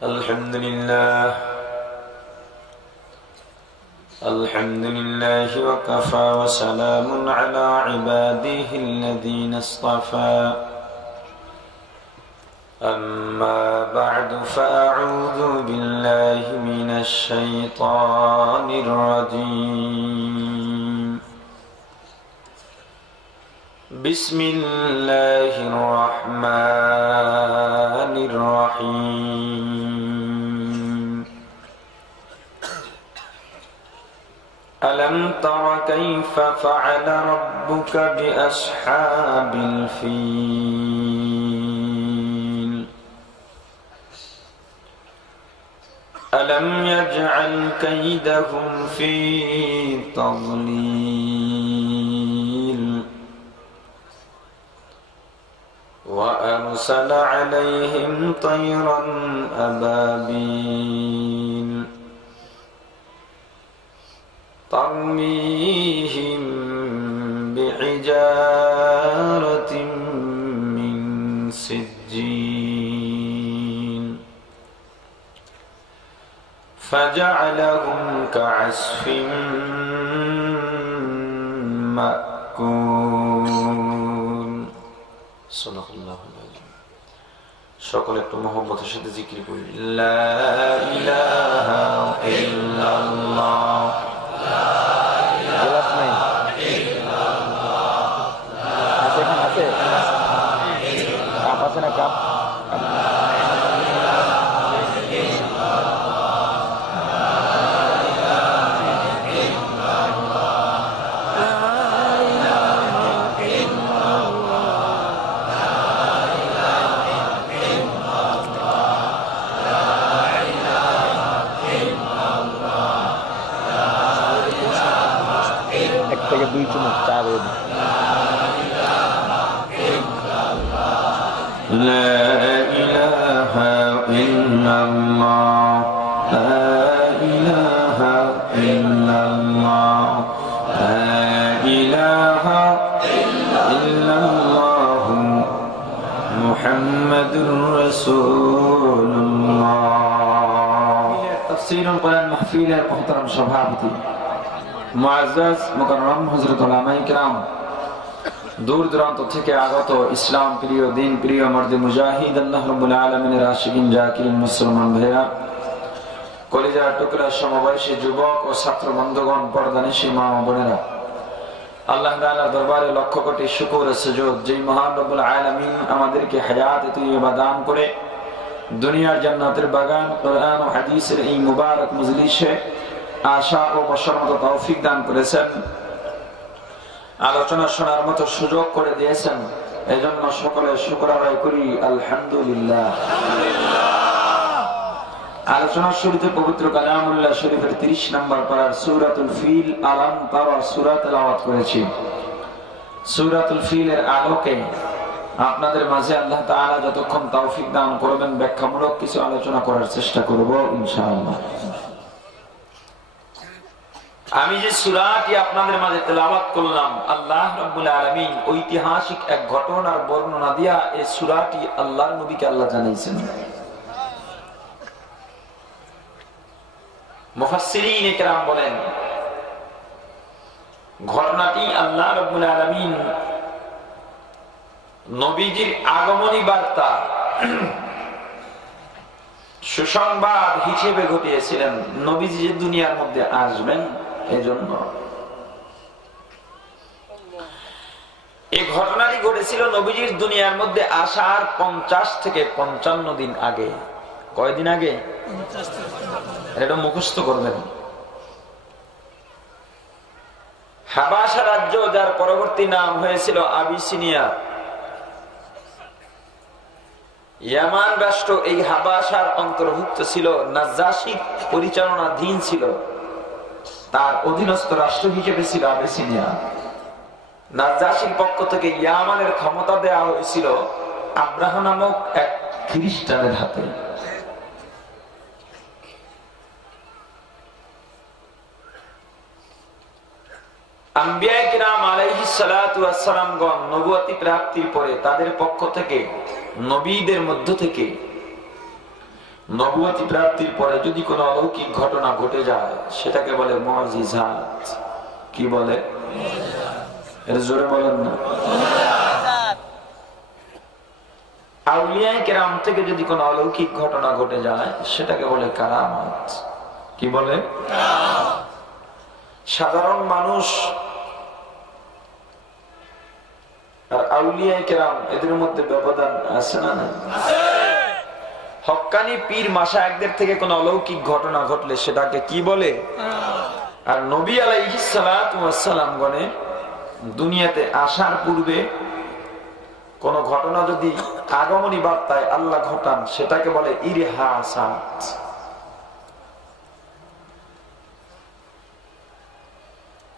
الحمد لله وكفى وسلام على عباده الذين اصطفى أما بعد فأعوذ بالله من الشيطان الرجيم بسم الله الرحمن الرحيم ألم تر كيف فعل ربك بأصحاب الفيل ألم يجعل كيدهم في تضليل وأرسل عليهم طيرا أبابيل ترميهم بحجارة من سجيل فجعلهم كعصف مأكول صدق الله العظيم সকলে একটু মহব্বতের সাথে জিকির করি লা ইলাহা ইল্লাল্লাহ সভাপতি মুআজ্জাজ মুকাররম হযরত উলামায়ে কিরাম দূর দূরান্ত থেকে আগত ইসলাম প্রিয় দিন প্রিয় মর্দে মুজাহিদ আল্লাহ রাব্বুল আলামিনের আশিকিন জাকিরিন মুসলমান ভাইরা কলিজার টুকরা সমবয়সী যুবক ও ছাত্র বন্ধুগণ পর্দানিশী মা ও বোনেরা আল্লাহ তাআলার দরবারে লক্ষ কোটি শুকর ও সুজুদ যেই মহান রব্বুল আলামিন আমাদেরকে হায়াত তৈয়বা দান করে দুনিয়ার জান্নাতের বাগান কোরআন ও হাদিসের এই মুবারক মজলিসে আশা ও বসার মতো তৌফিক দান করেছেন আলোচনা শোনার মতো সুযোগ করে দিয়েছেন এজন্য সকলে শুকর আদায় করি আলহামদুলিল্লাহ আলোচনার শুরুতে পবিত্র কালামুল্লাহ শরীফের 30 নম্বর পারার সূরাতুল ফিল আলাম তারা সূরা তেলাওয়াত করেছি সূরাতুল ফিলের আলোকে আপনাদের মাঝে আল্লাহ তাআলা যতক্ষণ তৌফিক দান করবেন ব্যাখ্যামূলক কিছু আলোচনা করার চেষ্টা করব ইনশাআল্লাহ আমি যে সূরাটি আপনাদের মাঝে তেলাওয়াত করলাম আল্লাহ রাব্বুল আলামিন ঐতিহাসিক এক ঘটনার বর্ণনা দিয়া এই সূরাটি আল্লাহর নবীকে আল্লাহ জানাইছেন মুফাসসিরিন ইকরাম বলেন ঘটনাটি আল্লাহ রাব্বুল আলামিন নবীজির আগমনী বার্তা সুসংবাদ হিসেবে ঘটিয়েছিলেন নবীজি যে দুনিয়ার মধ্যে আসবেন এজন্য এই ঘটনাটি ঘটেছিল নবীজির দুনিয়ার মধ্যে আসার 50 থেকে 55 দিন আগে কয়দিন আগে এটা মুখস্থ করবেন হাবাশা রাজ্য যার পরবর্তী নাম হয়েছিল আবিসিনিয়া ইয়ামান রাষ্ট্র এই হাবাশার অন্তর্ভুক্ত ছিল নাজ্জাশী পরিচালনাধীন ছিল তার অধীনস্থ রাষ্ট্র হিসেবে ছিল আবিসিনিয়া নাজ্জাশীর পক্ষ থেকে ইয়ামানের ক্ষমতা দেওয়া হয়েছিল আব্রাহা নামক এক খ্রিস্টানের হাতে আম্বিয়া কিরাম আলাইহিস সালাতু ওয়াস সালামগণ নবুয়তি প্রাপ্তির পরে তাদের পক্ষ থেকে নবীদের মধ্য থেকে নবুয়তি প্রাপ্তির পরে যদি কোনো অলৌকিক ঘটনা ঘটে যায় সেটাকে বলে মুআজিজাত। কি বলে? এর জোরে বলেন না। আউলিয়ায়ে কেরাম থেকে যদি কোনো অলৌকিক ঘটনা ঘটে যায় সেটাকে বলে কারামাত। কি বলে? সাধারণ মানুষ আর আউলিয়ায়ে কেরাম এদের মধ্যে ব্যবধান আছে না? হক্কানি পীর মাশায়েখদের থেকে কোন অলৌকিক ঘটনা ঘটলে সেটাকে কি বলে? আর নবী আলাইহিস সালাতু ওয়াস সালাম গণে দুনিয়াতে আসার পূর্বে কোন ঘটনা যদি আগমনী বার্তায় আল্লাহ ঘটান সেটাকে বলে ইরহাসাত।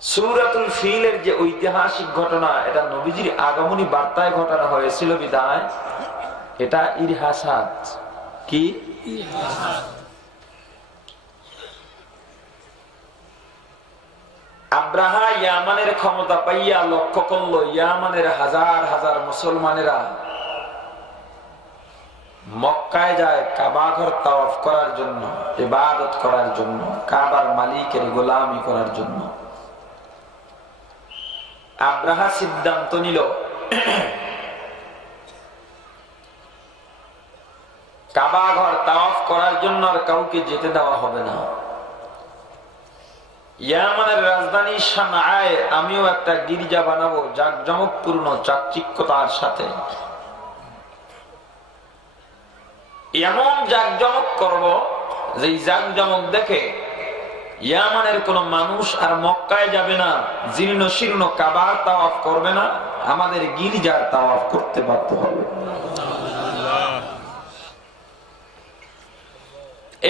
সূরাতুল ফিলের যে ঐতিহাসিক ঘটনা এটা নবীজির আগমনী বার্তায় ঘটানো হয়েছিল বিদায় এটা ইরহাসাত। কি? আব্রাহা ইয়ামানের ক্ষমতা পাইয়া লক্ষ্য করলো ইয়ামানের হাজার হাজার মুসলমানেরা মক্কায় যায় কাবা ঘর তাওয়াফ করার জন্য, ইবাদত করার জন্য, কাবার মালিকের গোলামি করার জন্য। আব্রাহা সিদ্ধান্ত নিল কাবা ঘর তাওয়াফ করার জন্য আর কাউকে যেতে দেওয়া হবে না। ইয়ামানের রাজধানী সানআয় আমিও একটা গির্জা বানাবো জাঁকজমকপূর্ণ চাকচিক্যতার সাথে। এমন জাঁকজমক করব যে জাঁকজমক দেখে ইয়ামানের কোন মানুষ আর মক্কায় যাবে না, জীর্ণ শীর্ণ কাবার তাওয়াফ করবে না, আমাদের গির্জার তাওয়াফ করতে বাধ্য হবে।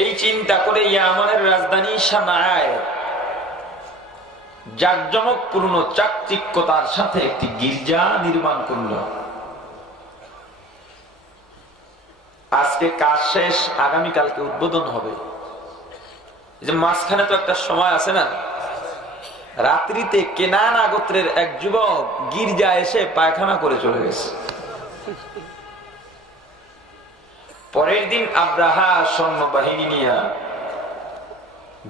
এই চিন্তা করে ইয়ামানের রাজধানী সানআয় জাঁকজমকপূর্ণ চাকচিক্যতার সাথে একটি গির্জা নির্মাণ করল। আজকে কাজ শেষ, আগামীকালকে উদ্বোধন হবে। যে মাঝখানে তো একটা সময় আছে না, রাত্রিতে কেনানা গোত্রের এক যুবক গির্জা এসে পায়খানা করে চলে গেছে। পরের দিন আব্রাহা সৈন্যবাহিনী নিয়ে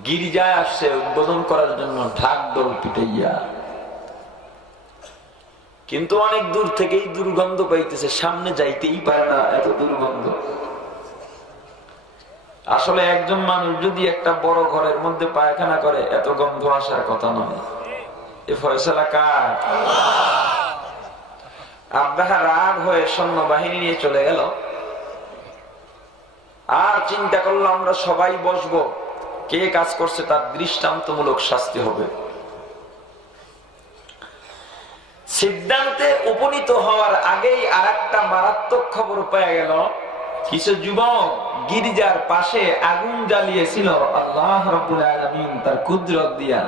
গির্জায় আসছে উদ্বোধন করার জন্য ঢাক দল পিটাইয়া, কিন্তু অনেক দূর থেকেই দুর্গন্ধ পাইতেছে, সামনে যাইতেই পারে না, এত দুর্গন্ধ। আসলে একজন মানুষ যদি একটা বড় ঘরের মধ্যে পায়খানা করে এত গন্ধ আসার কথা নয়। এ ফয়সালা কার? আব্রাহা রাগ হয়ে সৈন্যবাহিনী নিয়ে চলে গেল। আর চিন্তা করলো আমরা সবাই বসবো, কে কাজ করছে তার দৃষ্টান্তমূলক শাস্তি হবে। সিদ্ধান্তে উপনীত হওয়ার আগেই আর একটা মারাত্মক খবর পেয়ে গেল। কিছু যুবক গির্জার পাশে আগুন জ্বালিয়েছিল। আল্লাহ রাব্বুল আলামিন তার কুদরত দিয়া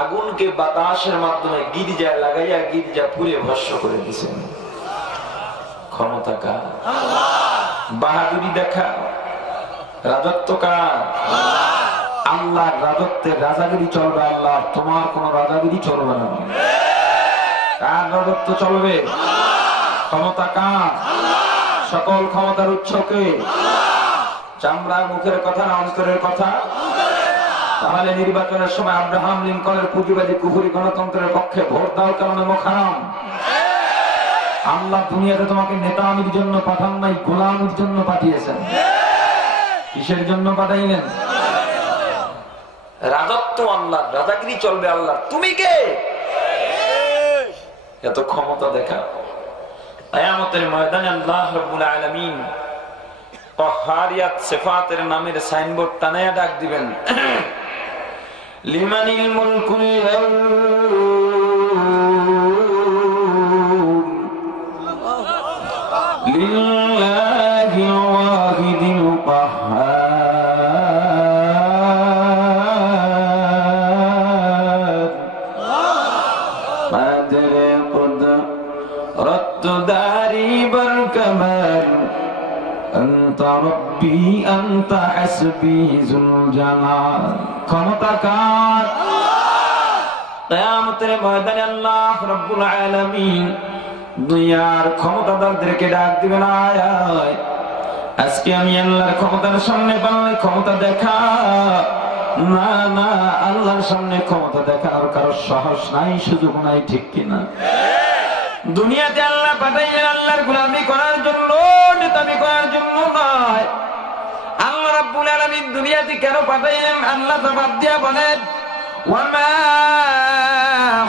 আগুনকে বাতাসের মাধ্যমে গির্জায় লাগাইয়া গির্জা পুড়ে ভস্ম করে দিয়েছেন। ক্ষমতা কার? বাহাদুরি দেখা, রাজত্ব কার? আল্লাহর রাজত্বের রাজাগিরি চলবে আল্লাহ, তোমার কোন রাজাগিরি চলবে না। কার রাজত্ব চলবে? ক্ষমতা কার? সকল ক্ষমতার উৎস কে? চামড়ার মুখের কথা না অন্তরের কথা? তাহলে নির্বাচনের সময় আব্রাহাম লিঙ্কনের পুঁজিবাদী কুফরি গণতন্ত্রের পক্ষে ভোট দাও কেন মুখ হারাম? আল্লাহ দুনিয়াতে তোমাকে নেতা আমির জন্য পাঠান নাই, গোলামির জন্য পাঠিয়েছেন। কিসের জন্য পাঠাইলেন? রাজত্ব আল্লাহ, রাজাগিরি চলবে আল্লাহ, তুমি কে? এত ক্ষমতা দেখা। কিয়ামতের ময়দানে আল্লাহ রাব্বুল আলামিন কাহ্হারিয়াত সিফাতের নামের সাইনবোর্ড টানায়া ডাক দিবেন, লিমানিল মুলকুল লিল্লাহিল ওয়াহিদিল কাহ্হার মাদরে কুদরত দারি বল কামাল আনতা রব্বি আনতা হাসবি যুল জালাল। ক্ষমতা কার? কিয়ামতের ময়দানে আল্লাহ রাব্বুল আলামিন দুনিয়ার ক্ষমতাদারদেরকে ডাক দিবেন, আয় আজকে আমি আল্লাহর ক্ষমতার সামনে পারলে ক্ষমতা দেখা, না না, আল্লাহর সামনে ক্ষমতা দেখানোর কারো সাহস নাই, সুযোগ নাই, ঠিক কিনা? দুনিয়াতে আল্লাহ পাঠাইলেন আল্লাহর গোলামি করার জন্য, নেতামি করার জন্য নয়। আল্লাহ রাব্বুল আলামিন দুনিয়াতে কেন পাঠাইলেন? আল্লাহ জবাব দিয়া বলেন, ওয়ামা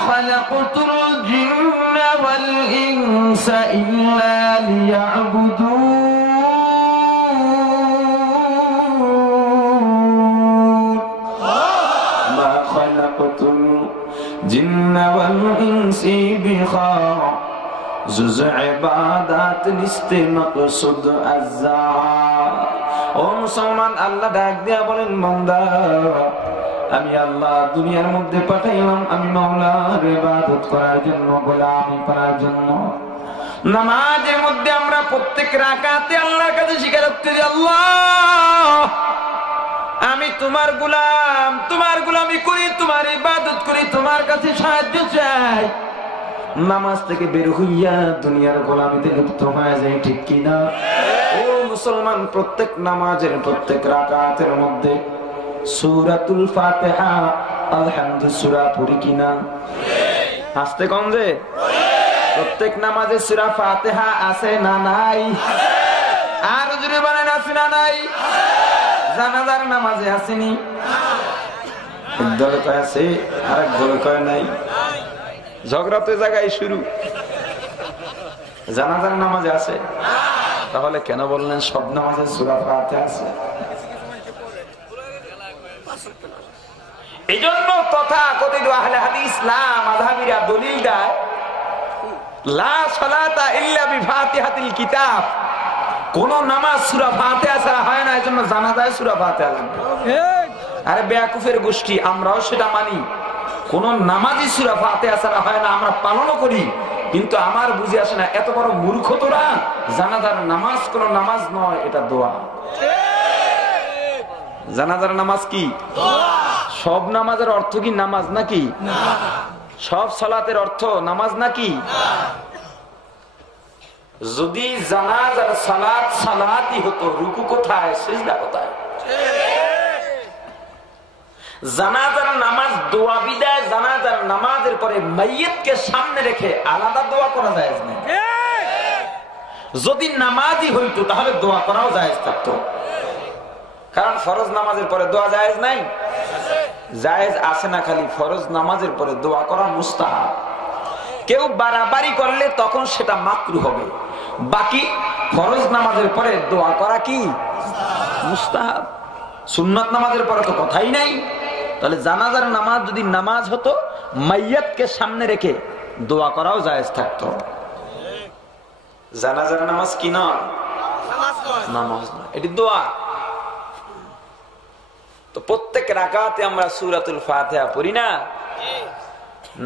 খালাকতুল জিন্না ওয়াল ইনসা ইল্লা লিয়াবুদুন। মা খালাকতুল জিন্না ওয়াল ইনসি বিখার জুজ ইবাদাত নিস্তে মাকসুদ আজ্জা। ও মুসলমান, আল্লাহ ডাক দিয়া বলেন, বান্দা আমি আল্লাহ দুনিয়ার মধ্যে পাঠাইলাম আমি মাওলার ইবাদত করার জন্য, গোলামি করার জন্য। নামাজের মধ্যে আমরা প্রত্যেক রাকাতে আল্লাহর কাছে স্বীকারোক্তি দিই, আল্লাহ আমি তোমার গোলাম, তোমার গোলামি করি, তোমার ইবাদত করি, তোমার কাছে সাহায্য চাই। নামাজ থেকে বের হইয়া দুনিয়ার গোলামিতে লিপ্ত হয়ে যায়, ঠিক কিনা? ও মুসলমান, প্রত্যেক নামাজের প্রত্যেক রাকাতের মধ্যে সূরাতুল ফাতিহা আলহামদু সূরা পড়ি কিনা? আসতে কোন যে প্রত্যেক নামাজে সূরা ফাতিহা আছে না নাই? আর জোরে বলেন, আছে না নাই? জানাজার নামাজে আসেনি? একদল কয় আছে, আরেক দল কয় নাই। ঝগড়া তো জায়গায় শুরু। জানাজার নামাজে আছে, তাহলে কেন বললেন সব নামাজে সূরা ফাতিহা আছে? এই জন্য তথাকথিত আহলে হাদিস মাযহাবীরা দলিল দেয়, লা সালাতা ইল্লা বিফাতিহাতিল কিতাব। কোন নামাজ সূরা ফাতিহা ছাড়া হয় না, এজন্য জানাজায় সূরা ফাতিহা লাগবে। আরে বেয়াকুফের গোষ্ঠী, আমরাও সেটা মানি। কোন নামাজই সূরা ফাতিহা ছাড়া হয় না, আমরা পালনও করি, কিন্তু আমার বুঝে আসে না এত বড় মূর্খ তোরা। জানাজার নামাজ কোন নামাজ নয়, এটা দোয়া। জানাজার নামাজ কি? সব নামাজের অর্থ কি নামাজ নাকি? সব সালাতের অর্থ নামাজ নাকি? যদি জানাজার সালাত সালাতই হতো, রুকু কোথায়, সিজদা কোথায়? জানাজার নামাজ দোয়া বিদায়। জানাজার নামাজের পরে মাইয়িতকে সামনে রেখে আলাদা দোয়া করা যায় না। যদি নামাজই হইতো তাহলে দোয়া করাও জায়েজ থাকতো, কারণ ফরজ নামাজের পরে দোয়া জায়েজ নাই? জায়েজ আছে না, খালি ফরজ নামাজের পরে দোয়া করা মুস্তাহাব। কেউ বাড়াবাড়ি করলে তখন সেটা মাকরুহ হবে, বাকি ফরজ নামাজের পরে দোয়া করা কি মুস্তাহাব। সুন্নাত নামাজের পরে তো কথাই নাই। তাহলে জানাজার নামাজ যদি নামাজ হতো, মাইয়াতকে সামনে রেখে দোয়া করাও জায়েজ থাকতো। জানাজার নামাজ কি না? নামাজ না, এটি দোয়া। তো প্রত্যেক রাকাতে আমরা সূরাতুল ফাতিহা পড়ি না?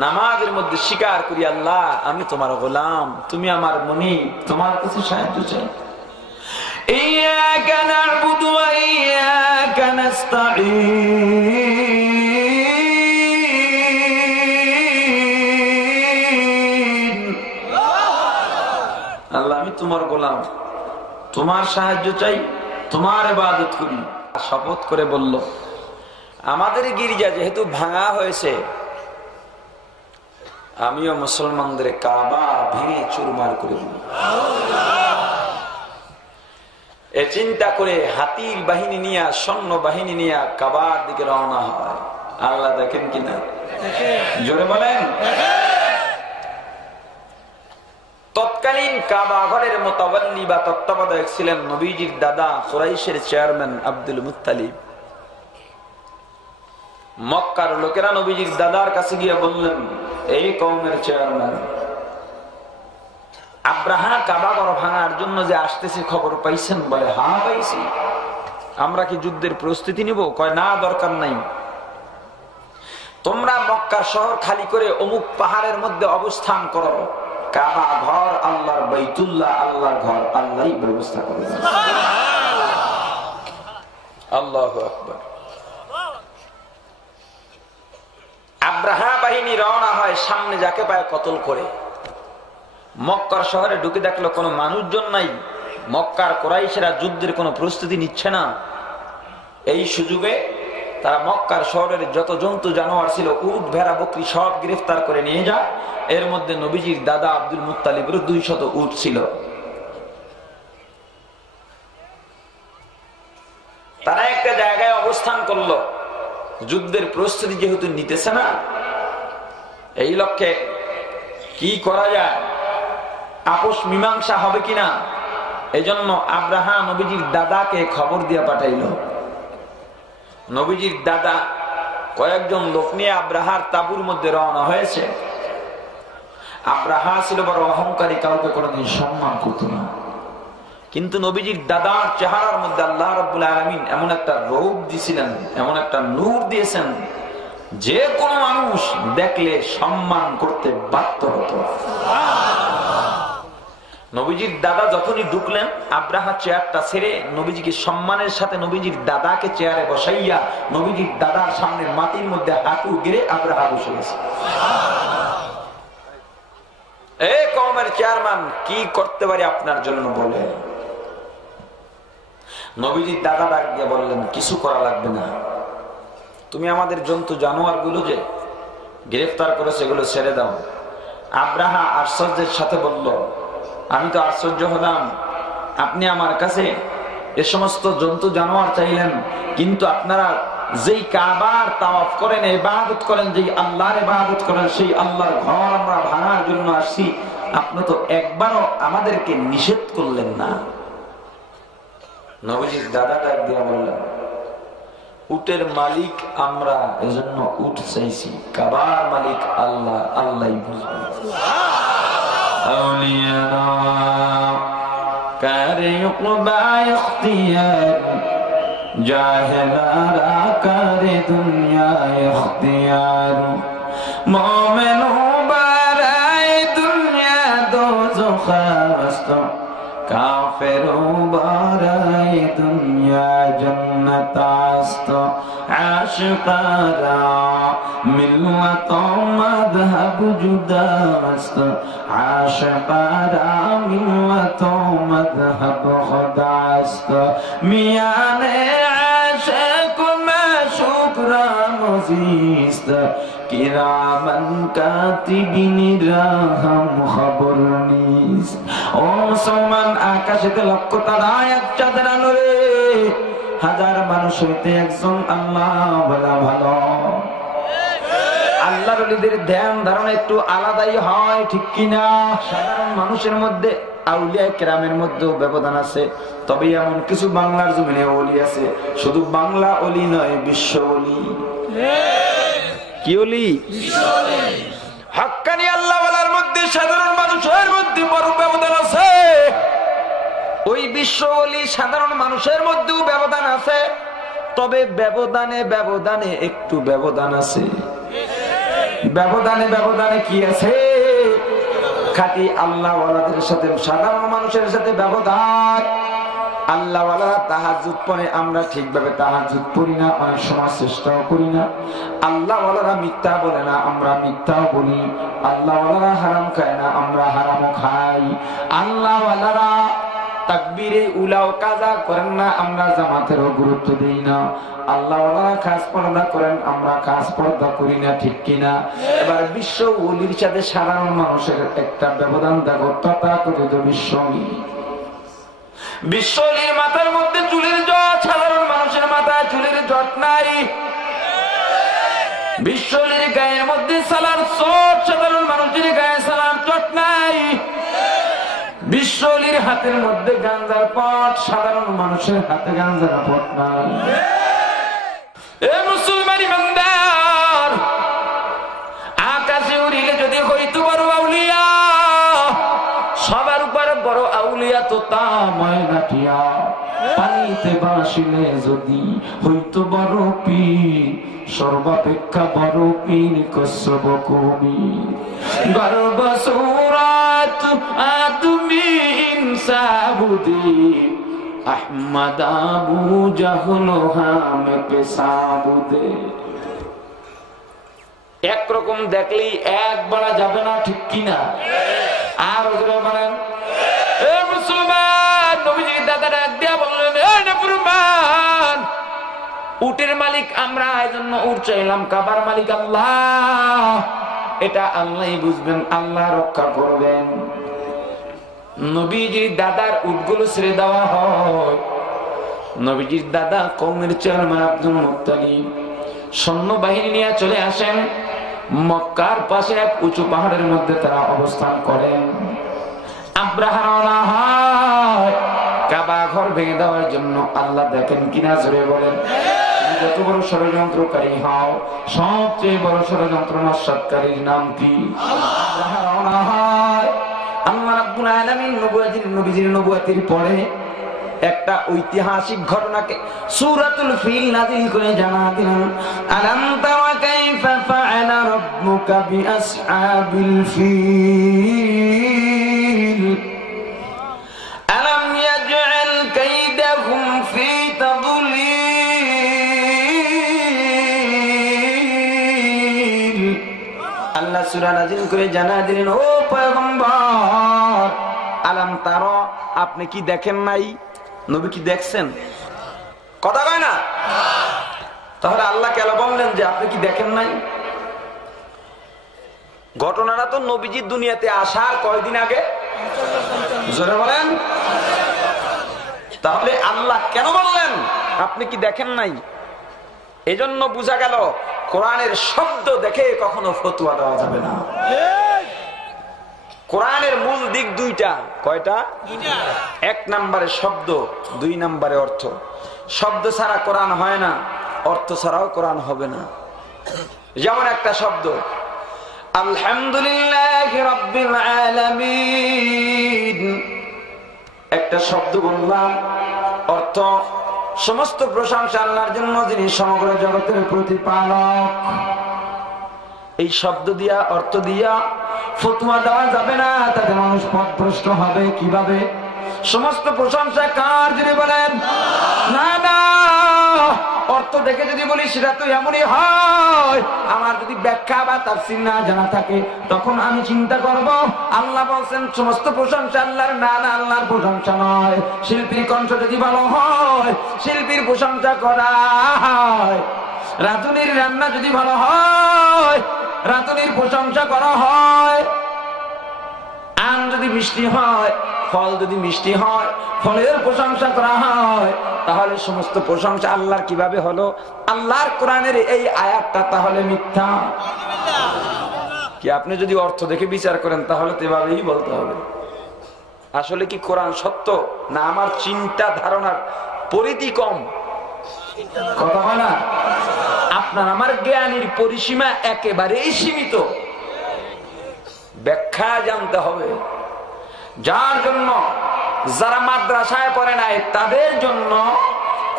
নামাজের মধ্যে স্বীকার করি, আল্লাহ আমি তোমার গোলাম, তুমি আমার মুনিব, তোমার কাছে সাহায্য চাই। ইয়্যাকা না'বুদু ওয়া ইয়্যাকা নাস্তাঈন। আল্লাহ আমি তোমার গোলাম, তোমার সাহায্য চাই, তোমার ইবাদত করি। শপথ করে বলল, আমাদের গির্জা যেহেতু ভাঙা হয়েছে, আমিও মুসলমানদের কাবা ভেঙে চুরমার করে দিই। এ চিন্তা করে হাতির বাহিনী নিয়ে, সৈন্য বাহিনী নিয়ে কাবার দিকে রওনা হয়। আল্লাহ দেখেন কিনা? জোরে বলেন। তৎকালীন কাবা ঘরের মুতাওয়াল্লি বা তত্ত্বাবধায়ক ছিলেন নবীজির দাদা কুরাইশের চেয়ারম্যান আব্দুল মুত্তালিব। মক্কার লোকেরা নবীজির দাদার কাছে গিয়ে বললেন, এই কওমের চেয়ারম্যান, আব্রাহা কাবা ঘর ভাঙার জন্য যে আসতেছে খবর পাইছেন? বলে হ্যাঁ পাইছি। আমরা কি যুদ্ধের প্রস্তুতি নিব? কয় না, দরকার নাই, তোমরা মক্কা শহর খালি করে অমুক পাহাড়ের মধ্যে অবস্থান করো। কাবা ঘর আল্লাহর, বাইতুল্লাহ আল্লাহর ঘর, আল্লাহই ব্যবস্থা করবে। আল্লাহু আকবার। আব্রাহা বাহিনী রওনা হয়, সামনে যাকে পায় কতল করে। মক্কার শহরে ঢুকে দেখলো কোনো মানুষজন নাই, মক্কার কুরাইশরা যুদ্ধের কোনো প্রস্তুতি নিচ্ছে না। এই সুযোগে তারা মক্কার শহরের যত জন্তু জানোয়ার ছিল, উট ভেড়া বকরি সব গ্রেফতার করে নিয়ে যায়। এর মধ্যে নবীজির দাদা আব্দুল মুত্তালিবের 200 উট ছিল। তারা একটা জায়গায় অবস্থান করলো, যুদ্ধের প্রস্তুতি যেহেতু নিতেছে না, এই লক্ষ্যে কি করা যায়, আপোষ মীমাংসা হবে কিনা, এজন্য আব্রাহা নবীজির দাদাকে খবর দিয়ে পাঠাইল। নবীজির দাদা কয়েকজন লোক নিয়ে আব্রাহার তাবুর মধ্যে রওনা হয়েছে। আব্রাহা ছিল বড় অহংকারী, কাউকে কোনোদিন সম্মান করত না। কিন্তু নবীজির দাদার চেহারার মধ্যে আল্লাহ রাব্বুল আলামিন এমন একটা রূপ দিয়েছিলেন, এমন একটা নূর দিয়েছেন, যে কোনো মানুষ দেখলে সম্মান করতে বাধ্য হতো। নবীজির দাদা যখনই ঢুকলেন, আব্রাহা চেয়ারটা ছেড়ে নবীজিকে সম্মানের সাথে নবীজির দাদাকে চেয়ারে বসাইয়া নবীজির দাদার সামনের মাটির মধ্যে হাঁটু গেড়ে আব্রাহা বসে গেছে। এই কওমের চেয়ারম্যান, কি করতে পারি আপনার জন্য বলে। নবীজির দাদা ডাক দিয়ে বললেন, কিছু করা লাগবে না, তুমি আমাদের জন্তু জানোয়ার গুলো যে গ্রেফতার করেছে এগুলো ছেড়ে দাও। আব্রাহা আশ্চর্যের সাথে বলল, আমি তো আশ্চর্য হলাম, আপনি আমার কাছে এ সমস্ত জন্তু জানোয়ার চাইলেন, কিন্তু আপনারা যেই কাবার তাওয়াফ করেন, ইবাদত করেন, যেই আল্লাহর ইবাদত করেন, সেই আল্লাহর ঘর আমরা ভাঙার জন্য আসছি, আপনি তো একবারও আমাদেরকে নিষেধ করলেন না। নবীজির দাদা ডাক দিয়া বললেন, উটের মালিক আমরা, এজন্য উট চাইছি, কাবার মালিক আল্লাহ, আল্লাহই বুঝবেন। আউলিয়া কারে ইকবা ইখতিয়ার, জাহেলারা কারে দুনিয়া ইখতিয়ার, মুমিনু বারাই দুনিয়া দোজখ আস্ত, কাফেরু বারাই দুনিয়া জান্নাত আস্ত, আশিকারা মিল্লাত মাযহাব জুদা আস্ত, আশিকারা মিল্লাত মাযহাব খুদা আস্ত, মিয়ানে আশিক মাশুক রামজিস্ত, কিরামান কাতিবিন রাহম খবর নিস। ও মুসলমান, আকাশেতে লক্ষ তারা, এক চাঁদের আলোরে হাজার মানুষ হইতে একজন আল্লাহ বলা ভালো। আল্লাহর ওলিদের ধ্যান ধারণা একটু আলাদাই হয়, ঠিক কিনা? সাধারণ মানুষের মধ্যে, আউলিয়া কেরামের মধ্যেও ব্যবধান আছে, তবে এমন কিছু বাংলার জমিনে ওলি আছে, শুধু বাংলা ওলি নয়, বিশ্ব ওলি। কি ওলি? হাক্কানি আল্লাহ ওয়ালার মধ্যে সাধারণ মানুষের মধ্যে বড় ব্যবধান আছে। ওই বিশ্ব ওলি সাধারণ মানুষের মধ্যেও ব্যবধান আছে, তবে ব্যবধানে ব্যবধানে একটু ব্যবধান আছে। ব্যবধানে ব্যবধানে কি আছে? খাঁটি আল্লাহ ওয়ালাদের সাথে সাধারণ মানুষের সাথে ব্যবধান। আল্লাহ ওয়ালারা তাহাজ্জুদ পড়ে, আমরা ঠিকভাবে তাহাজ্জুদ পড়ি না, অনেক সময় চেষ্টাও করি না। আল্লাহ ওয়ালারা মিথ্যা বলে না, আমরা মিথ্যাও বলি। আল্লাহ ওয়ালারা হারাম খায় না, আমরা হারামও খাই। আল্লাহ ওয়ালারা তাকবীরে উলাও কাজা করেন না, আমরা জামাতেরও গুরুত্ব দেই না। আল্লাহ ওয়ালারা খাস পর্দা করেন, আমরা খাস পর্দা করি না, ঠিক কিনা? এবার বিশ্ব ওলির সাথে সাধারণ মানুষের একটা ব্যবধান দেখো, তথাকথিত বিশ্ব ওলি। বিশ্ব ওলির মাথার মধ্যে চুলের জট, সাধারণ মানুষের মাথায় চুলের জট নাই। বিশ্ব ওলির গায়ের মধ্যে সালার চট, সাধারণ মানুষের গায়ে সালার চট নাই। বিশ্ব ওলির হাতের মধ্যে গাঞ্জার পট, সাধারণ মানুষের হাতে গাঞ্জার পট নাই। এ মুসলমান ইমানদার, আকাশে উড়িলে যদি হইতো বড় আউলিয়া, সবার উপর বড় আউলিয়া তো তা ময়নাটিয়া, পানিতে ভাসিলে যদি হইতো বড় পীর, সর্বাপেক্ষা বড় পীর কসব কবি। গর্ব সুরাত আদমি ইনসাবুদি, আহমদ আবু জাহল হাম পেশাবুদে। একরকম দেখলেই এক বলা যাবে না, ঠিক কিনা? আর বলেন, এ মুসলমান, নবী উটের মালিক আমরা, এজন্য উট চাইলাম। কাবার মালিক আল্লাহ, এটা আল্লাহই বুঝবেন, আল্লাহ রক্ষা করবেন। নবীজির দাদার উটগুলো ছেড়ে দেওয়া হয়। নবীজির দাদা কওমের চেয়ারম্যান আব্দুল মুত্তালিব সৈন্যবাহিনী নিয়ে চলে আসেন। মক্কার পাশে এক উঁচু পাহাড়ের মধ্যে তারা অবস্থান করেন। আব্রাহা রওনা হয় কাবা ঘর ভেঙে দেওয়ার জন্য। আল্লাহ দেখেন কিনা জোরে বলেন। যত বড় ষড়যন্ত্রকারী হও, সবচেয়ে বড় ষড়যন্ত্র নস্যাৎকারীর নাম কি? আব্রাহা রওনা হয়। আল্লাহ রাব্বুল আলামিন নবীজির নবুয়তির পরে একটা ঐতিহাসিক ঘটনাকে সূরাতুল ফিল নাযিল করে জানা দিলেন। আলাম তারা কাইফা ফাআলা রাব্বুকা বিআসহাবিল ফিল আলাম ইয়াজআল কাইদাহুম ফি তাদলিল। আল্লাহ সূরা নাযিল করে জানা দিলেন, ও পয়গম্বর, আলাম তারা, আপনি কি দেখেন নাই? নবী কি দেখছেন? কথা কয় না। তাহলে আল্লাহ কেন বললেন যে আপনি কি দেখেন নাই? ঘটনাটা তো নবীজি দুনিয়াতে আসার কয়দিন আগে, জোরে বলেন। তাহলে আল্লাহ কেন বললেন আপনি কি দেখেন নাই? এজন্য বোঝা গেল কোরআনের শব্দ দেখে কখনো ফতোয়া দেওয়া যাবে না। কোরআনের মূল দিক দুইটা। কয়টা? এক নম্বরে শব্দ, দুই নম্বরে অর্থ। শব্দ ছাড়া কোরআন হয় না, অর্থ ছাড়াও কোরআন হবে না। যেমন একটা শব্দ আলহামদুলিল্লাহি রাব্বিল আলামিন, একটা শব্দ বললাম, অর্থ সমস্ত প্রশংসা আল্লাহর জন্য যিনি সমগ্র জগতের প্রতিপালক। এই শব্দ দিয়া, অর্থ দিয়া ফতোয়া দেওয়া যাবে না, তাতে মানুষ পথভ্রষ্ট হবে। কিভাবে? সমস্ত প্রশংসা কার যদি বলেন না না, অর্থ দেখে যদি বলি সেটা তো এমনই হয়। আমার যদি ব্যাখ্যা বা তাফসীর না জানা থাকে, তখন আমি চিন্তা করব আল্লাহ বলছেন সমস্ত প্রশংসা আল্লাহর, না না, আল্লাহর প্রশংসা নয়। শিল্পীর কণ্ঠ যদি ভালো হয়, শিল্পীর প্রশংসা করা হয়। রাঁধুনির রান্না যদি ভালো হয়, রাঁধুনির প্রশংসা করা হয়। আম যদি মিষ্টি হয়, ফল যদি মিষ্টি হয়, ফলের প্রশংসা করা হয়। তাহলে সমস্ত প্রশংসা আল্লাহর কিভাবে হলো? আল্লাহর কোরআনের এই আয়াতটা তাহলে মিথ্যা কি? আপনি যদি অর্থ দেখে বিচার করেন তাহলে তো এভাবেই বলতে হবে। আসলে কি কোরআন সত্য, না আমার চিন্তা ধারণার পরিধি কম? কথা হয় না। আপনার আমার জ্ঞানের পরিসীমা একেবারেই সীমিত। ব্যাখ্যা জানতে হবে। যার জন্য যারা মাদ্রাসায় পড়ে নাই তাদের জন্য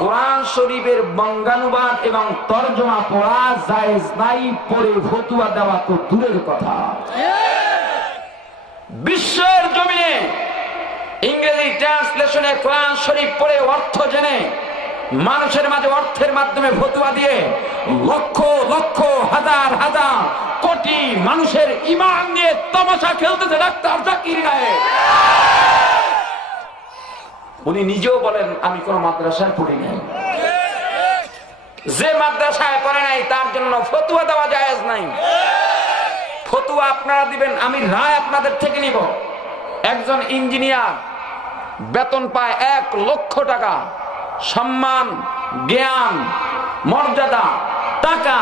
কোরআন শরীফের বঙ্গানুবাদ এবং তরজমা পড়া জায়েজ নাই, পড়ে ফতোয়া দেওয়া তো দূরের কথা। বিশ্বের জমিনে ইংরেজি ট্রান্সলেশনে কোরআন শরীফ পড়ে অর্থ জেনে মানুষের মাঝে অর্থের মাধ্যমে ফতোয়া দিয়ে লক্ষ লক্ষ হাজার হাজার কোটি মানুষের ঈমান নিয়ে তামাশা খেলতেছে ডাক্তার জাকির নায়েক। উনি নিজেও বলেন আমি কোন মাদ্রাসায় পড়ি নাই। যে মাদ্রাসায় পড়ে নাই তার জন্য ফতোয়া দেওয়া জায়েজ নাই। ফতোয়া আপনারা দিবেন, আমি রায় আপনাদের থেকে নিব। একজন ইঞ্জিনিয়ার বেতন পায় 1 লক্ষ টাকা, সম্মান, জ্ঞান, মর্যাদা, টাকা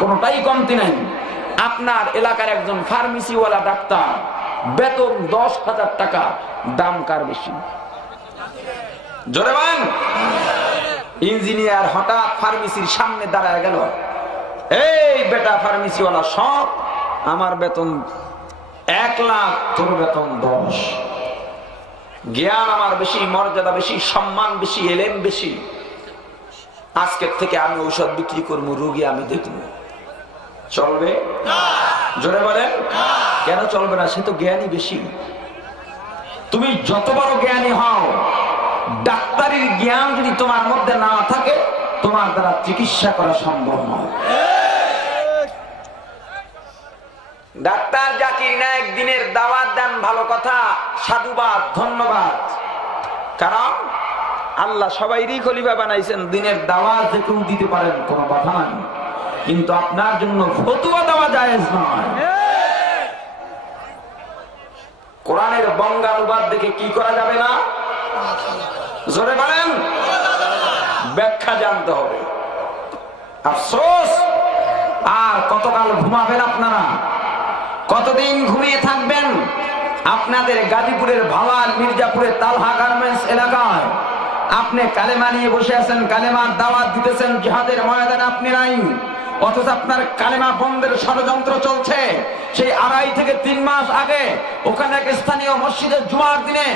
কোনটাই কমতি নাই। আপনার এলাকার একজন ফার্মেসিওয়ালা ডাক্তার বেতন 10,000 টাকা, দাম কার বেশি? জোরে বলেন। ইঞ্জিনিয়ার হঠাৎ ফার্মেসির সামনে দাঁড়ায় গেল, এই বেটা ফার্মেসিওয়ালা, সব আমার বেতন 1 লাখ, তোর বেতন 10। জ্ঞান আমার বেশি, মর্যাদা বেশি, সম্মান বেশি, এলেম বেশি। আজকের থেকে আমি ঔষধ বিক্রি করবো, রোগী আমি দেখবো। চলবে? জোরে বলেন। কেন চলবে না? সে তো জ্ঞানী বেশি। তুমি যত বড় জ্ঞানী হও, ডাক্তারির জ্ঞান যদি তোমার মধ্যে না থাকে, তোমার দ্বারা চিকিৎসা করা সম্ভব নয়। ডাক্তার জাকির নায়েক দিনের দাওয়াত দেন, ভালো কথা, সাধুবাদ, ধন্যবাদ। কারণ আল্লাহ সবাইরই খলিফা বানাইছেন, দিনের দাওয়াত যে কেউ দিতে পারেন, কোনো বাধা নাই, কিন্তু আপনার জন্য ফতোয়া দেওয়া জায়েজ নয়। কোরআনের বঙ্গানুবাদ দেখে কি করা যাবে না? জোরে বলেন, ব্যাখ্যা জানতে হবে। আফসোস, আর কতকাল ঘুমাবেন আপনারা? কতদিন ঘুমিয়ে থাকবেন? আপনাদের গাজীপুরের ভাওয়াল, মির্জাপুরের তালহা গার্মেন্টস এলাকায় আপনি কালেমা নিয়ে বসে আছেন, কালেমার দাওয়াত দিতেছেন, জিহাদের ময়দানে আপনি নাই, অথচ আপনার কালেমা বন্ধের ষড়যন্ত্র চলছে। সেই 2.5 থেকে 3 মাস আগে ওখানে এক স্থানীয় মসজিদের জুমার দিনে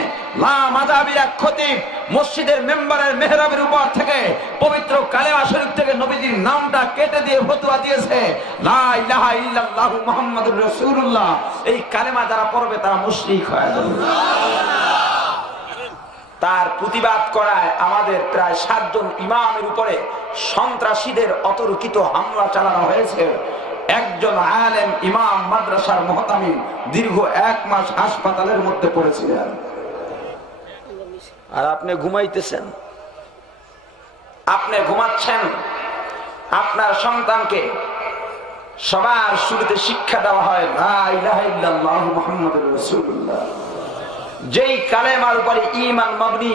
লামাযাবির এক খতিব মসজিদের মেম্বারের মেহরাবের উপর থেকে পবিত্র কালেমা শরীফ থেকে নবীজির নামটা কেটে দিয়ে ফতোয়া দিয়েছে, লা ইলাহা ইল্লাল্লাহু মুহাম্মাদুর রাসূলুল্লাহ। এই কালেমা যারা পড়বে তারা মুশরিক হয়ে যাবে। তার প্রতিবাদ করায় আমাদের প্রায় 7 জন ইমামের উপরে সন্ত্রাসীদের অতর্কিত হামলা চালানো হয়েছে। একজন আলেম ইমাম মাদ্রাসার মুহতামিম দীর্ঘ 1 মাস হাসপাতালের মধ্যে পড়েছিলেন। আর আপনি ঘুমাইতেছেন, আপনি ঘুমাচ্ছেন। আপনার সন্তানকে সবার শুরুতে শিক্ষা দেওয়া হয় লা ইলাহা ইল্লাল্লাহু মুহাম্মাদুর রাসূলুল্লাহ। যেই কালেমার উপরে ঈমান মাবনি,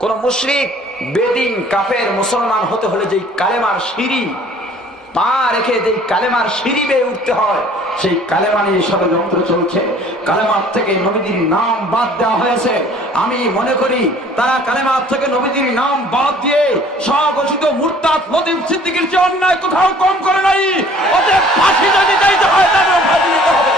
কোন মুশরিক, বেদিন, কাফের মুসলমান হতে হলে যেই কালেমার সিঁড়ি পা রেখে যেই কালেমার সিঁড়ি বেয়ে উঠতে হয়, সেই কালেমা নিয়ে ষড়যন্ত্র চলছে। কালেমার থেকে নবীজির নাম বাদ দেওয়া হয়েছে। আমি মনে করি তারা কালেমার থেকে নবীজির নাম বাদ দিয়ে স্বঘোষিত মুরতাদ লতিফ সিদ্দিকীর চেয়ে অন্যায় কোথাও কম করে নাই। ওদের ফাঁসি যদি দিতে হয় তাদের ফাঁসি দিতে হবে।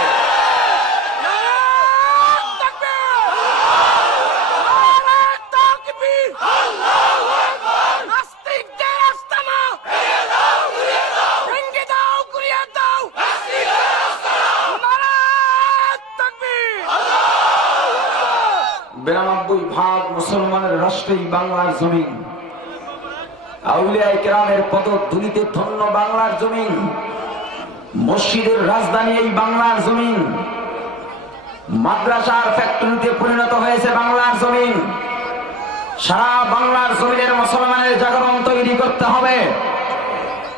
ভাগ মুসলমানের রাষ্ট্রেই বাংলার জমিন, আউলিয়ায়ে কেরামের পদধূলিতে ধন্য বাংলার জমিন, মসজিদের রাজধানী এই বাংলার জমিন, মাদ্রাসার ফ্যাক্টরিতে পরিণত হয়েছে বাংলার জমিন। সারা বাংলার জমিনের মুসলমানের জাগরণ তৈরি করতে হবে,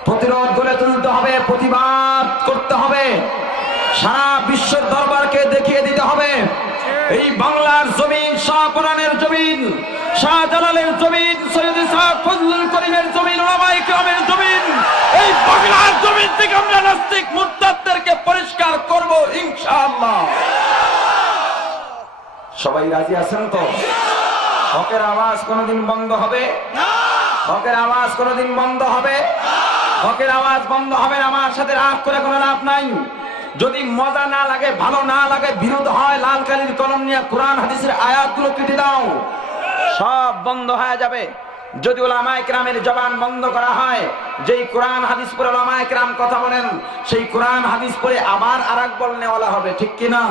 প্রতিরোধ গড়ে তুলতে হবে, প্রতিবাদ করতে হবে, সারা বিশ্বের দরবারকে দেখিয়ে দিতে হবে এই বাংলার জমিন শাহপুরানের জমিন, শাহজালালের জমিন, সৈয়দ ইসহাক ফজলুল করিমের জমিন, উলামায়ে কেরামের জমিন। এই বাংলার জমিন থেকে আমরা নাস্তিক মুরতাদদেরকে পরিষ্কার করব ইনশাআল্লাহ। সবাই রাজি আছেন তো? হকের আওয়াজ কোনদিন বন্ধ হবে না, হকের আওয়াজ কোনদিন বন্ধ হবে, হকের আওয়াজ বন্ধ হবে না। আমার সাথে রাগ করে কোনো লাভ নাই। যদি মজা না লাগে, ভালো না লাগে, বিরোধ হয়, লাল কালির কলম নিয়ে কোরআন হাদিসের আয়াতগুলো কেটে দাও, সব বন্ধ হয়ে যাবে। যদি উলামায়ে কেরামের জবান বন্ধ করা হয়, যেই কোরআন হাদিস পড়ে উলামায়ে কেরাম কথা বলেন, সেই কোরআন হাদিস পড়ে আবার আরেক বলনেওয়ালা হবে, ঠিক কিনা?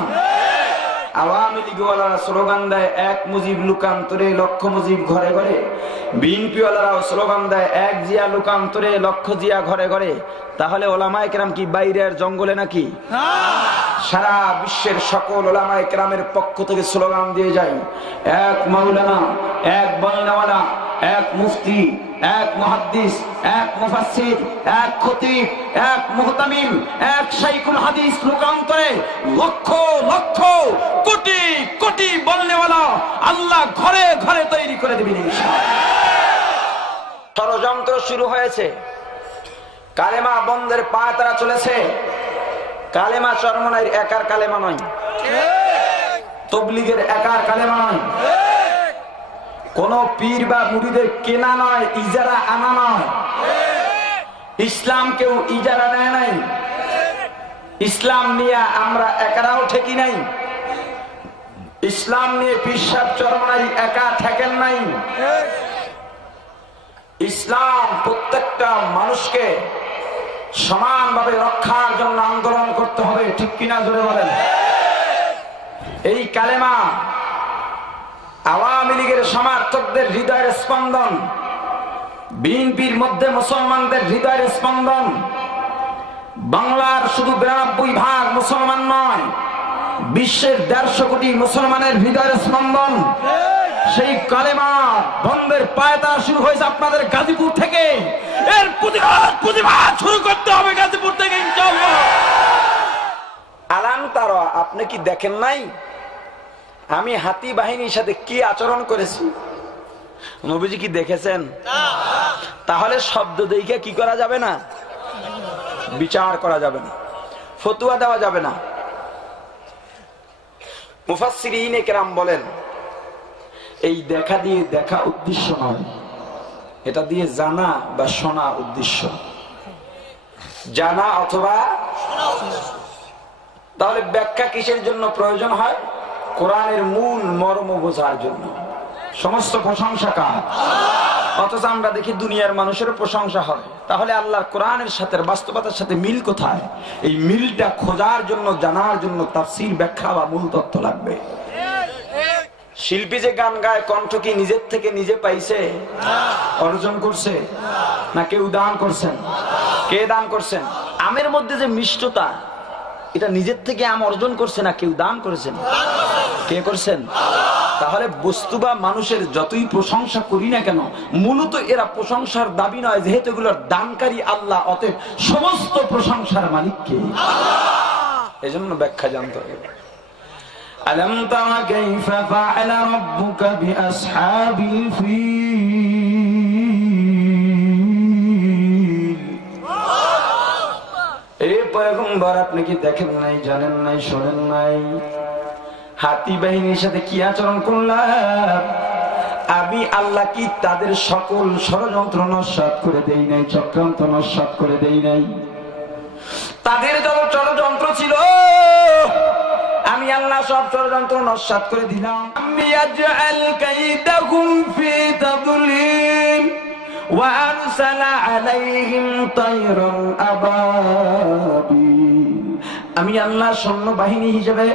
আওয়ামী লীগওয়ালারা স্লোগান দেয় এক মুজিব লুকান্তরে, লক্ষ মুজিব ঘরে ঘরে। বিএনপিওয়ালারাও স্লোগান দেয় এক জিয়া লুকান্তরে, লক্ষ জিয়া ঘরে ঘরে। তাহলে ওলামায়ে কেরাম কি বাইরের জঙ্গলে নাকি? সারা বিশ্বের সকল ওলামায়ে কেরামের পক্ষ থেকে স্লোগান দিয়ে যায় এক মাওলানা, এক বলনেওয়ালা, এক মুফতি, এক মুহাদ্দিস, এক মুফাসসির, এক খতিব, এক মুহতামিম, এক শাইখুল হাদিস লোকান্তরে লক্ষ লক্ষ কোটি কোটি বলনেওয়ালা আল্লাহ ঘরে ঘরে তৈরি করে দেবেন ইনশাআল্লাহ। ষড়যন্ত্র শুরু হয়েছে, কালেমা বন্ধের পায়তারা চলেছে। কালেমা চরমনাইয়ের একার কালেমা নয়, তবলিগের একার কালেমা নয়, কোন পীর বা মুরিদের কেনা নয়, ইজারা আনা নয়। ইসলাম কেউ ইজারা নেয় নাই, ইসলাম নিয়ে আমরা একারাও ঠেকি নাই, ইসলাম নিয়ে পীর সাহেব চরমনাই একা ঠেকেন নাই। ইসলাম প্রত্যেকটা মানুষকে সমানভাবে রক্ষার জন্য আন্দোলন করতে হবে, ঠিক কিনা জোরে বলেন? এই কালেমা আওয়ামী লীগের সমর্থকদের হৃদয়ের স্পন্দন, বিএনপির মধ্যে মুসলমানদের হৃদয়ের স্পন্দন। বাংলার শুধু 92% মুসলমান নয়, বিশ্বের 150 কোটি মুসলমানের হৃদয়ের স্পন্দন। সেই কালেমা বন্ধের পায়তারা শুরু হয়েছে আপনাদের গাজীপুর থেকে। এর প্রতিবাদ শুরু করতে হবে গাজীপুর থেকে ইনশাআল্লাহ। আলাম তারা, আপনি কি দেখেন নাই আমি হাতি বাহিনীর সাথে কি আচরণ করেছি? নবীজি কি দেখেছেন? তাহলে শব্দ দেখে কি করা যাবে না? বিচার করা যাবে না, ফতোয়া দেওয়া যাবে না। মুফাসসিরিনে কেরাম বলেন এই দেখা দিয়ে দেখা উদ্দেশ্য নয়, এটা দিয়ে জানা বা শোনা উদ্দেশ্য। জানা অথবা তাহলে ব্যাখ্যা কিসের জন্য প্রয়োজন হয়? কোরআনের মূল মর্ম বোঝার জন্য। সমস্ত প্রশংসা কার? অথচ আমরা দেখি দুনিয়ার মানুষের প্রশংসা হয়। তাহলে আল্লাহর কোরআনের সাথে বাস্তবতার সাথে মিল কোথায়? এই মিলটা খোঁজার জন্য, জানার জন্য তাফসীর, ব্যাখ্যা বা মূল তত্ত্ব লাগবে। শিল্পী যে গান গায়, কণ্ঠ কি নিজের থেকে নিজে পাইছে? অর্জন করছে না কেউ দান করছেন? কে দান করছেন? আমের মধ্যে যে মিষ্টতা, এটা নিজের থেকে আম অর্জন করছে না কেউ দান করেছেন? কে করছেন? তাহলে বস্তু বা মানুষের যতই প্রশংসা করি না কেন, মূলত এরা প্রশংসার দাবি নয়, যেহেতু এগুলোর দানকারী আল্লাহ, অতএব সমস্ত প্রশংসার মালিক কে? এজন্য ব্যাখ্যা জানতে হবে। আলাম তারা কাইফা ফাআলা রাব্বুকা বিআসহাবিল ফিল। এই পয়গম্বর আপনি কি দেখেন নাই, জানেন নাই, শোনেন নাই হাতি বাহিনীর সাথে কি আচরণ করলাম? আমি আল্লাহ কি তাদের সকল ষড়যন্ত্র নস্যাৎ করে দেই নাই, চক্রান্ত নস্যাৎ করে দেই নাই? তাদের যত ষড়যন্ত্র ছিল আমি আল্লাহ সব ষড়যন্ত্র নস্যাৎ করে দিলাম। আমি আজআল কাইদাহুম ফি তাদলিল ওয়া আরসালা আলাইহিম তায়রান আবাবিল। আমি আল্লাহ সৈন্য বাহিনী হিসেবে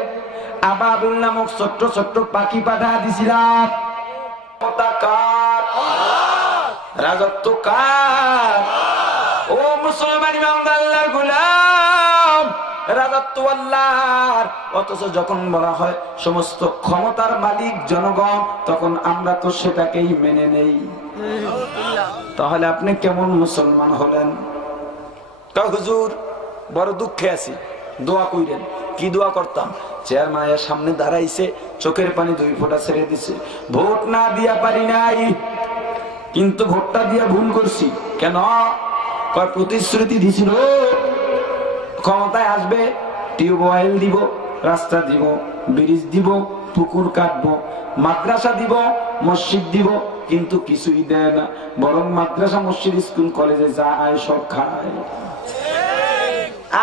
আবাবিল নামক ছোট্ট ছোট্ট পাখি পাঠা দিছিলাম। রাজত্ব কার? ও মুসলমান ইমানদার গোলাম, রাজত্ব আল্লাহর। অথচ যখন বলা হয় সমস্ত ক্ষমতার মালিক জনগণ, তখন আমরা তো সেটাকেই মেনে নেই। তাহলে আপনি কেমন মুসলমান হলেন? হুজুর বড় দুঃখে আছি, দোয়া কইরেন। কি দোয়া করতাম? চেয়ারম্যানের সামনে দাঁড়াইছে, চোখের পানি 2 ফোঁটা ছেড়ে দিছে। ভোট না দিয়া পারি নাই, কিন্তু ভোটটা দিয়া ভুল করছি। কেন? কয় প্রতিশ্রুতি দিছিল ক্ষমতায় আসবে, টিউবওয়েল দিব, রাস্তা দিব, ব্রিজ দিব, পুকুর কাটবো, মাদ্রাসা দিব, মসজিদ দিব, কিন্তু কিছুই দেয় না। বরং মাদ্রাসা, মসজিদ, স্কুল, কলেজে যা আয় সব খায়।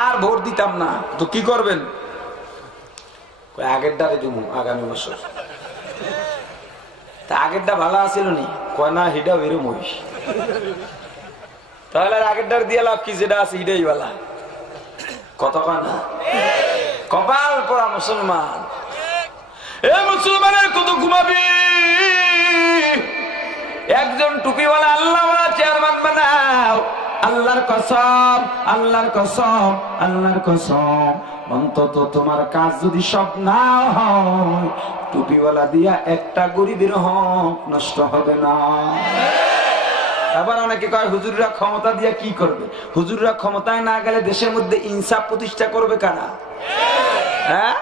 আর ভোট দিতাম না। তো কি করবেন? আগের ডারে দিব আগামী বছর। তা আগেরটা ভালো আছিল নি? কয় না, হিটাও এরম হইস। তাহলে আগের ডার দিয়ে লাভ কি? যেটা আছে হিটাই ভালা। কত না কপাল পড়া মুসলমান। এ মুসলমানের কত ঘুমাবি? একজন টুপিওয়ালা আল্লাহওয়ালা চেয়ারম্যান বানাও। আল্লাহর কসম, আল্লাহর কসম, আল্লাহর কসম, অন্তত তোমার কাজ যদি সব না হয়, টুপিওয়ালা দিয়া একটা গরিবের হক নষ্ট হবে না। আবার অনেকে কয় হুজুররা ক্ষমতা দিয়া কি করবে? হুজুররা ক্ষমতায় না গেলে দেশের মধ্যে ইনসাফ প্রতিষ্ঠা করবে কারা? হ্যাঁ,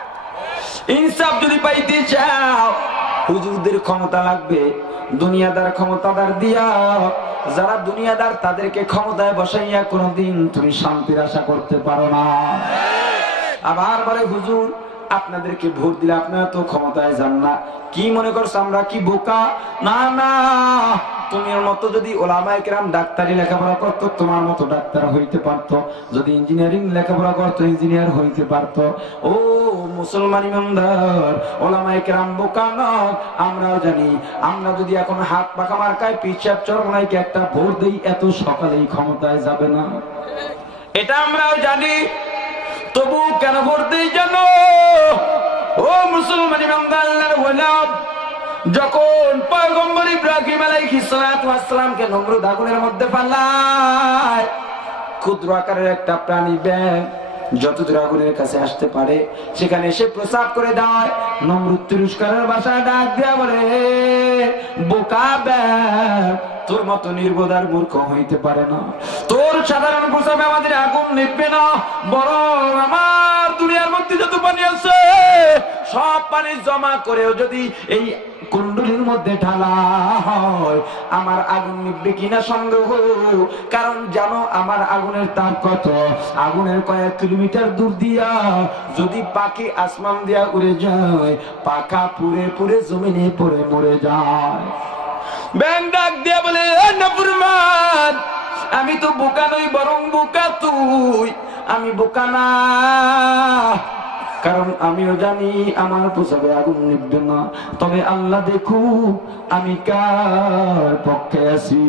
ইনসাফ যদি পাইতে চাও হুজুরদের ক্ষমতা লাগবে। দুনিয়াদার ক্ষমতাদার দিয়া, যারা দুনিয়াদার তাদেরকে ক্ষমতায় বসাইয়া কোনদিন তুমি শান্তির আশা করতে পারো না। আবার বলে হুজুর আপনাদেরকে ভোট দিলে আপনারা তো ক্ষমতায় যান না। কি মনে করছো আমরা কি বোকা? না না, তোমার মতো যদি ওলামায়ে কেরাম ডাক্তারি লেখাপড়া করতো, তোমার মতো ডাক্তার হইতে পারতো। যদি ইঞ্জিনিয়ারিং লেখাপড়া করতো, ইঞ্জিনিয়ার হইতে পারতো। ও মুসলমান ইমানদার, ওলামায়ে কেরাম বোকা নয়, আমরাও জানি। আমরা যদি এখন হাত পাখা মার্কায় পিছাব চরমনাইকে একটা ভোট দেই, এত সকালেই ক্ষমতায় যাবে না, এটা আমরাও জানি। তবু কেন ভোট দেই জানো? ও মুসলমান ইমানদার ওয়ালাদ, যখন পয়গম্বর ইব্রাহিম আলাইহিস সালাতু ওয়াস সালামকে নমরুদ আগুনের মধ্যে ফেলায়, ক্ষুদ্র আকারের একটা প্রাণী ব্যাঙ যতদূর আগুনের কাছে আসতে পারে সেখানে এসে প্রসাব করে দেয়। নমরুদ তিরস্কারের ভাষায় ডাক দেয়া বলে, বোকা ব্যাগ, তোর মতো নির্বোধার মূর্খ হইতে পারে না। তোর সাধারণ প্রসাবে আমাদের আগুন নিভবে না, বরং আমার দুনিয়ার মধ্যে যত পানি আছে সব পানি জমা করেও যদি এই কুণ্ডলীর মধ্যে ঢালা হয় আমার আগুন নিভবে কিনা সন্দেহ। কারণ জানো আমার আগুনের তাপ কত? আগুনের কয়েক কিলোমিটার দূর দিয়া যদি পাখি আসমান দিয়া উড়ে যায়, পাখা পুড়ে পুড়ে জমিনে পড়ে মরে যায়। ব্যাং ডাক দিয়া বলে, নাফরমান, আমি তো বোকা নই, বরং বোকা তুই। আমি বোকা না, কারণ আমিও জানি আমার প্রসাবে আগুন নিভবে না। তবে আল্লাহ দেখুক আমি কার পক্ষে আছি।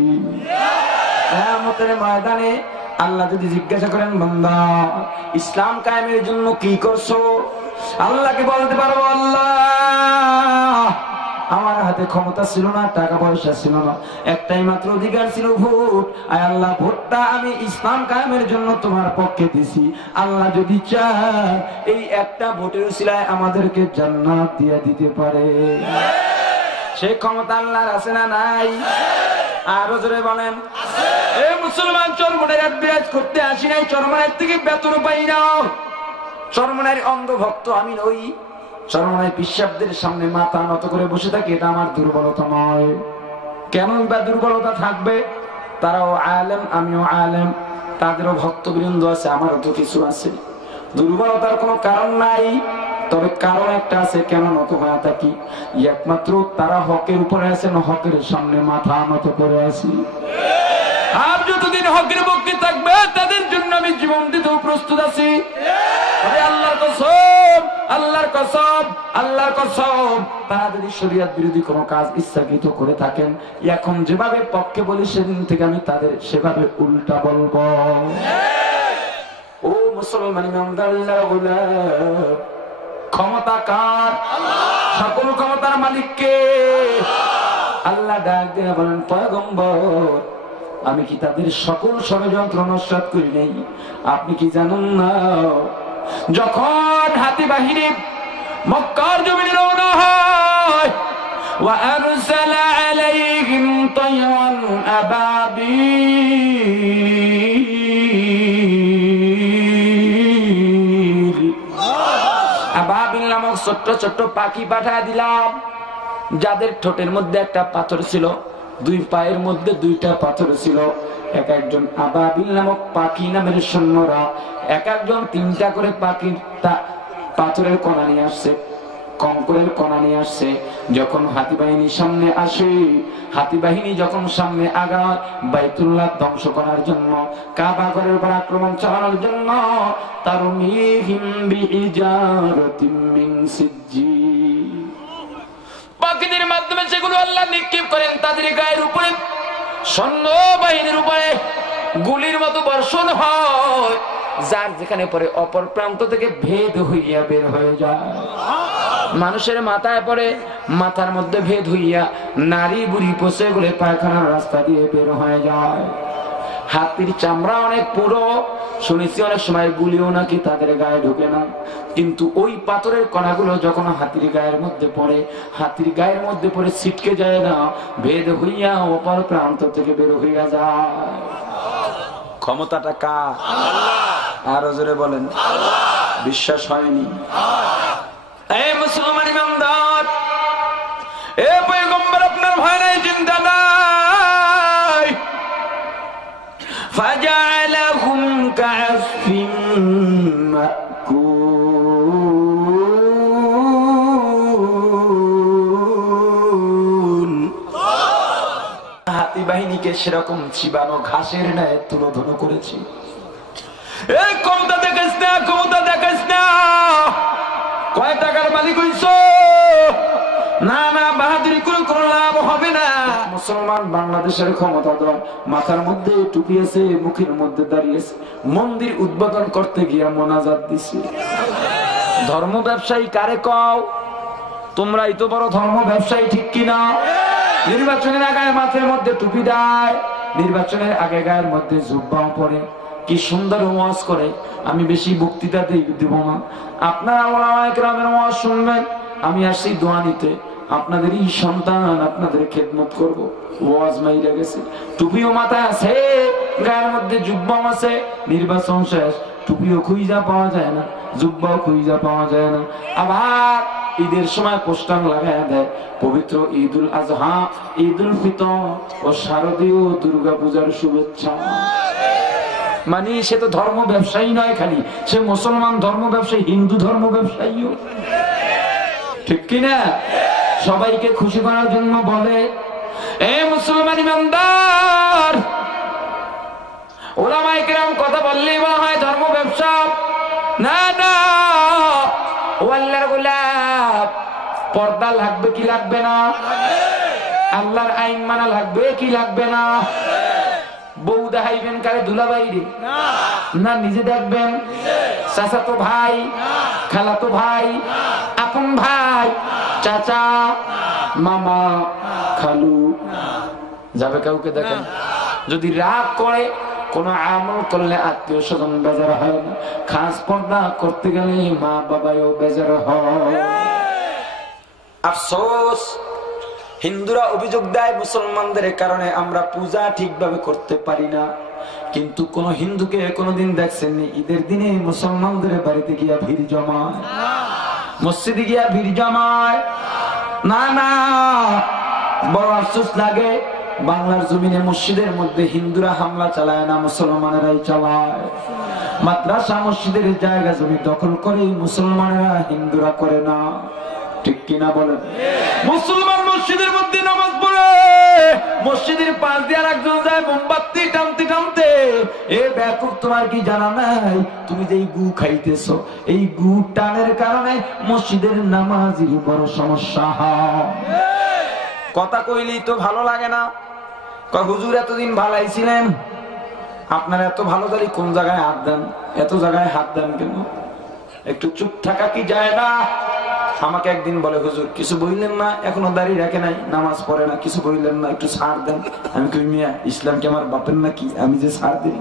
কিয়ামতের ময়দানে আল্লাহ যদি জিজ্ঞাসা করেন, বান্দা ইসলাম কায়েমের জন্য কি করছো? আল্লাহকে বলতে পারবো, আল্লাহ আমার হাতে ক্ষমতা ছিল না, টাকা পয়সা ছিল না, একটাই মাত্র অধিকার ছিল ভোট। আর আল্লাহ ভোটটা আমি ইসলাম কায়েমের জন্য তোমার পক্ষে দিছি। আল্লাহ যদি চায় এই একটা ভোটের উসিলায় আমাদেরকে জান্নাত দিয়ে দিতে পারে। সেই ক্ষমতা আল্লাহর আছে না নাই? আরো জোরে বলেন। এই মুসলমান চরমনাইয়ের বিরাজ করতে আসি নাই, চরমনাইয়ের থেকে বেতন পাই না। চরমনাইয়ের অন্ধ ভক্ত আমি নই। চরমনাই পিশাবদের সামনে মাথা নত করে বসে থাকে, এটা আমার দুর্বলতা নয়। কেন বা দুর্বলতা থাকবে? তারাও আলেম, আমিও আলেম, তাদেরও ভক্তবৃন্দ আছে, আমারও তো কিছু আছে। দুর্বলতার কোনো কারণ নাই, তবে কারণ একটা আছে কেন নত হয়ে থাকি। একমাত্র তারা হকের উপরে আছেন, হকের সামনে মাথা নত করে আছি। আর যতদিন হকের পক্ষে থাকবে তাদের জন্য আমি জীবন দিতেও প্রস্তুত আছি। আল্লাহর কসম, আল্লাহর কসম, আল্লাহর কসম, তারা যদি শরীয়ত বিরোধী কোনো কাজ ইচ্ছাকৃত করে থাকেন, এখন যেভাবে পক্ষে বলি সেদিন থেকে আমি তাদের সেভাবে উল্টা বলবো। ও মুসলমান ইমানদার, ক্ষমতা কার? সকল ক্ষমতার মালিক কে? আল্লাহ ডাক দিয়ে বলেন, পয়গম্বর আমি কি তাদের সকল ষড়যন্ত্র নস্যাৎ করি নাই? আপনি কি জানেন না যখন হাতি বাহিনী মক্কার জমিনে রওনা হয়, ওয়া আরসালা আলাইহিম তায়রান আবাবিল, আবাবিল নামক ছোট্ট ছোট্ট পাখি পাঠিয়ে দিলাম, যাদের ঠোঁটের মধ্যে একটা পাথর ছিল, দুই পায়ের মধ্যে দুইটা পাথর ছিল। এক একজন আবাবিল নামক পাখি নামের সৈন্যরা এক একজন তিনটা করে পাখির পাথরের কণা নিয়ে আসছে, কঙ্করের কণা নিয়ে আসছে। যখন হাতি বাহিনী সামনে আসে, হাতি বাহিনী যখন সামনে আগায় বাইতুল্লাহ ধ্বংস করার জন্য, কাবা ঘরের উপর আক্রমণ চালানোর জন্য, তারমিহিম বিহিজারাতিম মিন সিজ্জিল, পাখিদের মাধ্যমে সেগুলো আল্লাহ নিক্ষেপ করেন তাদের গায়ের উপরে। সৈন্য বাহিনীর উপরে গুলির মতো বর্ষণ হয়, যার যেখানে পড়ে অপর প্রান্ত থেকে ভেদ হইয়া বের হয়ে যায়। মানুষের মাথায় পড়ে, মাথার মধ্যে ভেদ হইয়া নারী বুড়ি পচে গেলে পায়খানার রাস্তা দিয়ে বের হয়ে যায়। হাতির চামড়া অনেক পুরো, শুনেছি অনেক সময় গুলিও নাকি তাদের গায়ে ঢুকে না। কিন্তু ওই পাথরের কণাগুলো যখন হাতির গায়ের মধ্যে পড়ে, হাতির গায়ের মধ্যে পড়ে ছিটকে যায় না, ভেদ হইয়া অপর প্রান্ত থেকে বের হইয়া যায়। ক্ষমতাটা কার? আরো জোরে বলেন। বিশ্বাস হয়নি? এই মুসলমান ইমানদার, এ পয়গম্বর আপনার ভয় নাই, চিন্তা নাই। ফাজআলাহুম কাআসফিন মাকুল, হাতি বাহিনীকে সেরকম চিবানো ঘাসের ন্যায় তুলোধুলো করেছি। এই ক্ষমতা দেখাস না, ক্ষমতা দেখাস না, কয় টাকার মালিক হইছ? না না, বাহাদুরি করে কোনো লাভ হবে না। মুসলমান বাংলাদেশের ক্ষমতা দল মাথার মধ্যে টুপি আছে, মুখের মধ্যে দাঁড়িয়েছে, মন্দির উদ্বোধন করতে গিয়া মোনাজাত দিছে। ধর্ম ব্যবসায়ী কারে কও? তোমরাই তো বড় ধর্ম ব্যবসায়ী, ঠিক কিনা? নির্বাচনের আগে মাথার মধ্যে টুপি দেয়, নির্বাচনের আগে গায়ের মধ্যে জুব্বাও পরে, কি সুন্দর ওয়াজ করে। আমি বেশি বক্তৃতা দিব না, আপনারা ওলামায়ে কেরামের ওয়াজ শুনবেন। আমি আসছি দোয়া নিতে, আপনাদেরই সন্তান, আপনাদের খেদমত করব। ওয়াজ মাইরা গেছে, টুপিও মাথায় আছে, গায়ের মধ্যে জুব্বাও আছে, নির্বাচন শেষ, টুপিও খুঁজা পাওয়া যায় না, জুব্বাও খুঁজা পাওয়া যায় না। আবার ঈদের সময় পোস্টার লাগায় দেয় পবিত্র ঈদুল আজহা, ঈদুল ফিতর ও শারদীয় দুর্গা পূজার শুভেচ্ছা। মানে সে তো ধর্ম ব্যবসায়ী নয় খালি, সে মুসলমান ধর্ম ব্যবসায়ী, হিন্দু ধর্ম ব্যবসায়ীও, ঠিক কিনা? সবাইকে খুশি করার জন্য বলে, এ মুসলমান ইমানদার, ওলামায়ে কেরাম কথা বললেই বলা হয় ধর্ম ব্যবসা। না না, ও আল্লাহর গোলাম, পর্দা লাগবে কি লাগবে না? আল্লাহর আইন মানা লাগবে কি লাগবে না? বউ দেখাইবেন কারে? দুলাভাইরে না নিজে দেখবেন? চাচাতো ভাই, খালাতো ভাই, আপন ভাই, চাচা, মামা, খালু, যাবে কাউকে দেখেন? যদি রাগ করে, কোন আমল করলে আত্মীয় স্বজন বেজার হয় না, খাস পর্দা করতে গেলে মা বাবাও বেজার হয়। আফসোস, হিন্দুরা অভিযোগ দেয় মুসলমানদের কারণে আমরা পূজা ঠিকভাবে করতে পারি না। কিন্তু কোন হিন্দুকে কোনদিন দেখছেননি ঈদের দিনে মুসলমানদের বাড়িতে গিয়া ভিড় জমায়, মসজিদে গিয়া ভিড় জমায়? না না, বড় আফসোস লাগে, বাংলার জমিনে মসজিদের মধ্যে হিন্দুরা হামলা চালায় না, মুসলমানেরাই চালায়। মাদ্রাসা মসজিদের জায়গা জমি দখল করে মুসলমানেরা, হিন্দুরা করে না, ঠিক কিনা বলেন? মুসলমান মসজিদের মধ্যে নামাজ পড়ে, মসজিদের পাশ দিয়ে আরেকজন যায় মোমবাতি টানতে টানতে। এ বেকুব, তোমার কি জানা নাই তুমি যে গু খাইতেছো, এই গু টানের কারণে মসজিদের নামাজের বড় সমস্যা হয়। কথা কইলেই তো ভালো লাগে না। হুজুর এতদিন ভালাই ছিলেন, আপনারা এত ভালো জানি কোন জায়গায় হাত দেন, এত জায়গায় হাত দেন কেন? একটু চুপ থাকা কি যায় না? আমাকে একদিন বলে, হুজুর কিছু বললেন না, এখনো দাঁড়িয়ে রাখে নাই, নামাজ পড়ে না, কিছু বললেন না, একটু ছাড় দেন। আমি কই, মিয়া ইসলাম কি আমার বাপের নাকি আমি যে ছাড় দিই?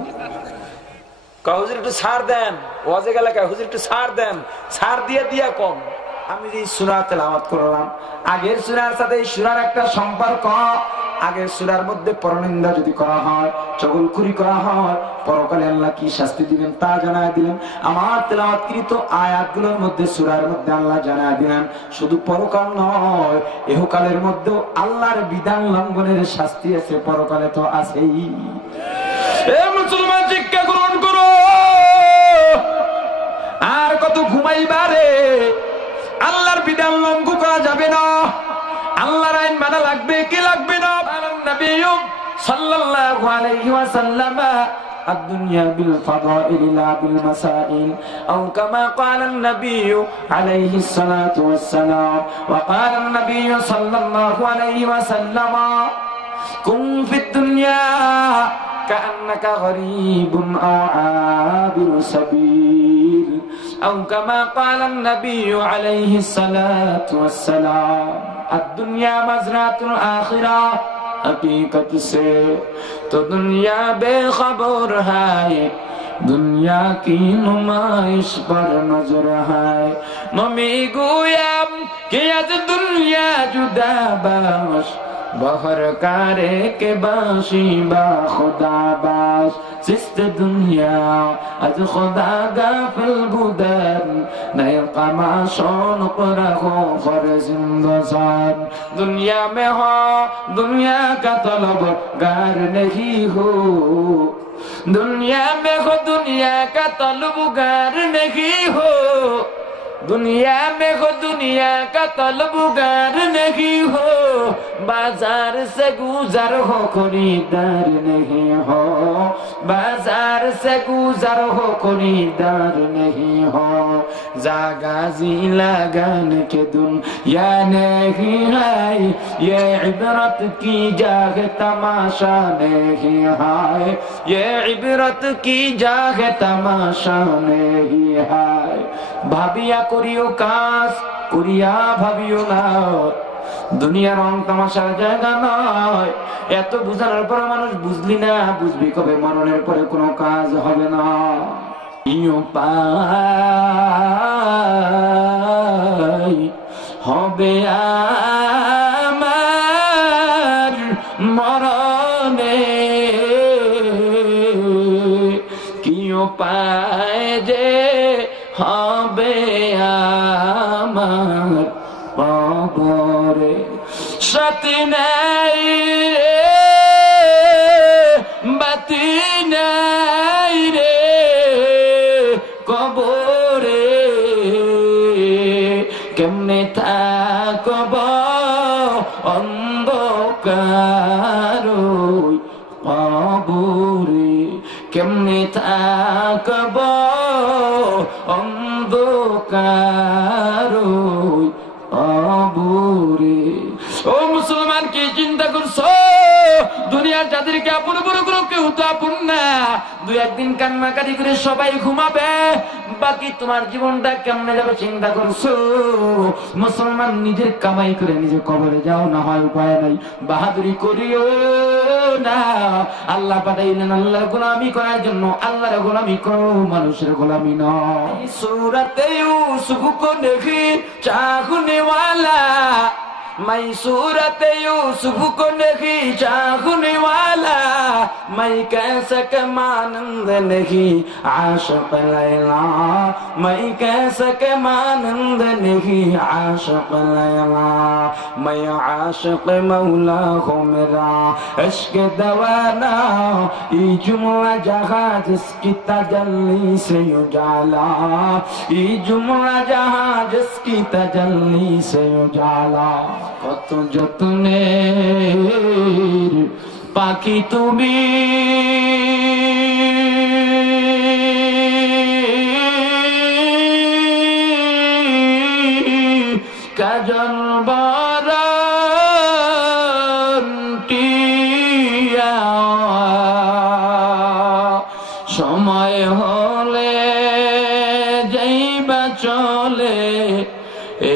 হুজুর একটু ছাড় দেন, ওয়াজে গেলে হুজুর একটু ছাড় দেন, ছাড় দিয়ে দিয়া কম। আমি যে সূরা তেলাওয়াত করলাম, আগের সূরার সাথে এই সূরার একটা সম্পর্ক। আগের সূরার মধ্যে পরনিন্দা যদি করা হয়, চগলখুরি করা হয়, পরকালে আল্লাহ কি শাস্তি দিবেন তা জানায় দিলেন। আমার তেলাওয়াতকৃত আয়াতগুলোর মধ্যে, সূরার মধ্যে আল্লাহ জানায় দিলেন শুধু পরকাল নয়, ইহকালের মধ্যেও আল্লাহর বিধান লঙ্ঘনের শাস্তি আছে, পরকালে তো আছেই। এ মুসলমান, শিক্ষা গ্রহণ করো। আর কত ঘুমাইবারে? আল্লাহর বিধান লঙ্ঘন করা যাবে না, আল্লাহর আইন মানা লাগবে কি লাগবে না? নবী সাল্লাল্লাহু আলাইহি ওয়াসাল্লাম, الدنيا بالفضائل لا بالمسائل، أو كما قال النبي عليه الصلاة والسلام. وقال النبي صلى الله عليه وسلم: كن في الدنيا كأنك غريب أو عابر سبيل، أو كما قال النبي عليه الصلاة والسلام. الدنيا مزرعة الآخرة، हकीकत से तो दुनिया बेखबर है, दुनिया की नुमाइश पर नजर है। मम्मी गोयाम कि आज दुनिया जुदा बाश, बहर कारे के बाशी बा खुदा बाश। सिस्त दुनिया आज खुदा गाफिल बुदन, नए कमाशों पर हो फर्जिंदसान। दुनिया में हो दुनिया का तलबगार नहीं हो, दुनिया में हो दुनिया का तलबगार नहीं हो, दुनिया में हो दुनिया का तलबगार नहीं हो। बाजार से गुजर हो खरीदार नहीं हो, बाजार से गुजर हो खरीदार नहीं हो। जागाजी लगन के दुनिया नहीं है, ये इबरत की जाग तमाशा नहीं है, ये इबरत की जाग तमाशा नहीं है। भाबिया करियो कास, करिया भाबियो ना, দুনিয়া রং তামাশার জায়গা নয়। এত বুঝানোর পর মানুষ বুঝলি না, বুঝবি কবে? মরণের পরে কোনো কাজ হবে না। হবে আমার মরণে, কি উপায় যে হবে আমার কবরে। সাথী নাই রে, বাতি নাই রে কবরে, কেমনে থাকব অন্ধকার কবরে, কেমনে থাকব অন্ধকার কবরে। ও মুসলমান, কি চিন্তা করছো? দুনিয়ার যাদেরকে আপন বড় করো, কেউ তো আপন না। দুই একদিন কান্নাকাটি করে সবাই ঘুমাবে, বাকি তোমার জীবনটা কেমনে যাবে চিন্তা করছো? মুসলমান, নিজের কামাই করে নিজে কবরে যাও, না হয় উপায় নাই। বাহাদুরি করিও না। আল্লাহ পাঠাইলেন আল্লাহর গোলামি করার জন্য, আল্লাহর গোলামি করো, মানুষের গোলামি নয়। সূরাতে ইউসুফ কো দেখি চাহনে वाला, मैं सूरत यूसुफ को नहीं चाहने वाला, मैं कैसा के मानंद नहीं आशिक लैला, मैं कैसा के मानंद नहीं आशिक लैला, मैं आशिक मौला हूँ मेरा इश्क दवाना, ये जुमला जहाँ जिसकी तजल्ली से उजाला, ये जुमला जहाँ जिसकी तजल्ली से उजाला। কত যত্নের পাখি তুমি, কাজল বারান্টিয়া, সময় হলে যাইবা চলে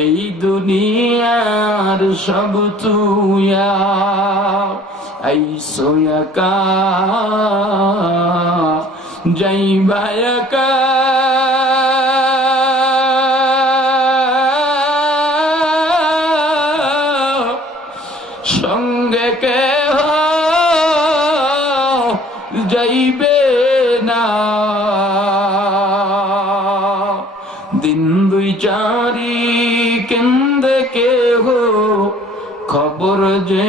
এই দুনিয়ার সব তুইয়া, আইসো একা যাইবা একা, সঙ্গে কেহ যাইবে না। দিন দুই চারি কেন্দ্রে কেহ খবর যে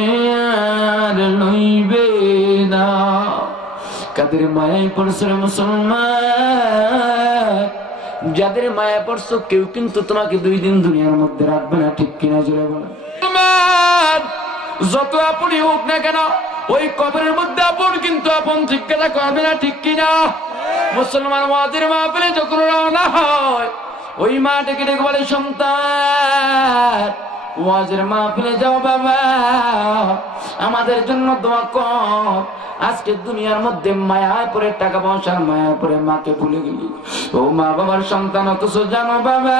আর লইবে না। কাদের মায়ায় পড়ছে মুসলমান, যাদের মায়া পড়ছো কেউ কিন্তু তোমাকে 2 দিন দুনিয়ার মধ্যে রাখবে না, ঠিক কিনা জোরে বলো। যত আপনি হোক না কেন, ওই কবরের মধ্যে আপন কিন্তু আপন, ঠিক কথা করবে না, ঠিক কিনা? মুসলমান ওয়াজের মাহফিলে যখন রওনা হয়, ওই মা ডেকে ডেকে বলে, সন্তান ওয়াজের মাহফিলে যাও বাবা, আমাদের জন্য দোয়া কর। আজকে দুনিয়ার মধ্যে মায়ায় পড়ে, টাকা পয়সার মায়ায় পড়ে মাকে ভুলে গেলি। ও মা বাবার সন্তান, অথচ জানো বাবা,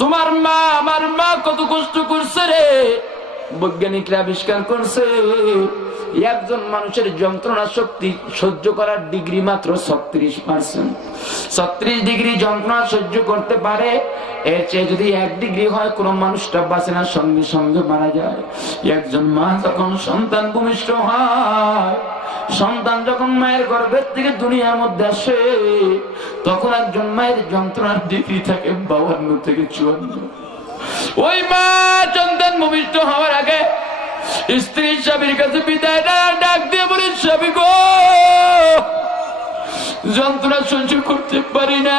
তোমার মা আমার মা কত কষ্ট করছে রে। বৈজ্ঞানিকরা আবিষ্কার করছে, একজন মানুষের যন্ত্রণা শক্তি সহ্য করার ডিগ্রি মাত্র 36%। 36 ডিগ্রি যন্ত্রণা সহ্য করতে পারে। এর চেয়ে যদি 1 ডিগ্রি হয়, কোন মানুষটা বাঁচে না, সঙ্গে সঙ্গে মারা যায়। একজন মা যখন সন্তান ভূমিষ্ঠ হয়, সন্তান যখন মায়ের গর্ভের থেকে দুনিয়ার মধ্যে আসে, তখন একজন মায়ের যন্ত্রণার ডিগ্রি থাকে 52 থেকে 54। ওই মা সন্তান ভূমিষ্ঠ হওয়ার আগে স্ত্রী স্বামীর কাছে বিদায় ডাক দিয়ে বলে, স্বামী গো, যন্ত্রণা সহ্য করতে পারি না,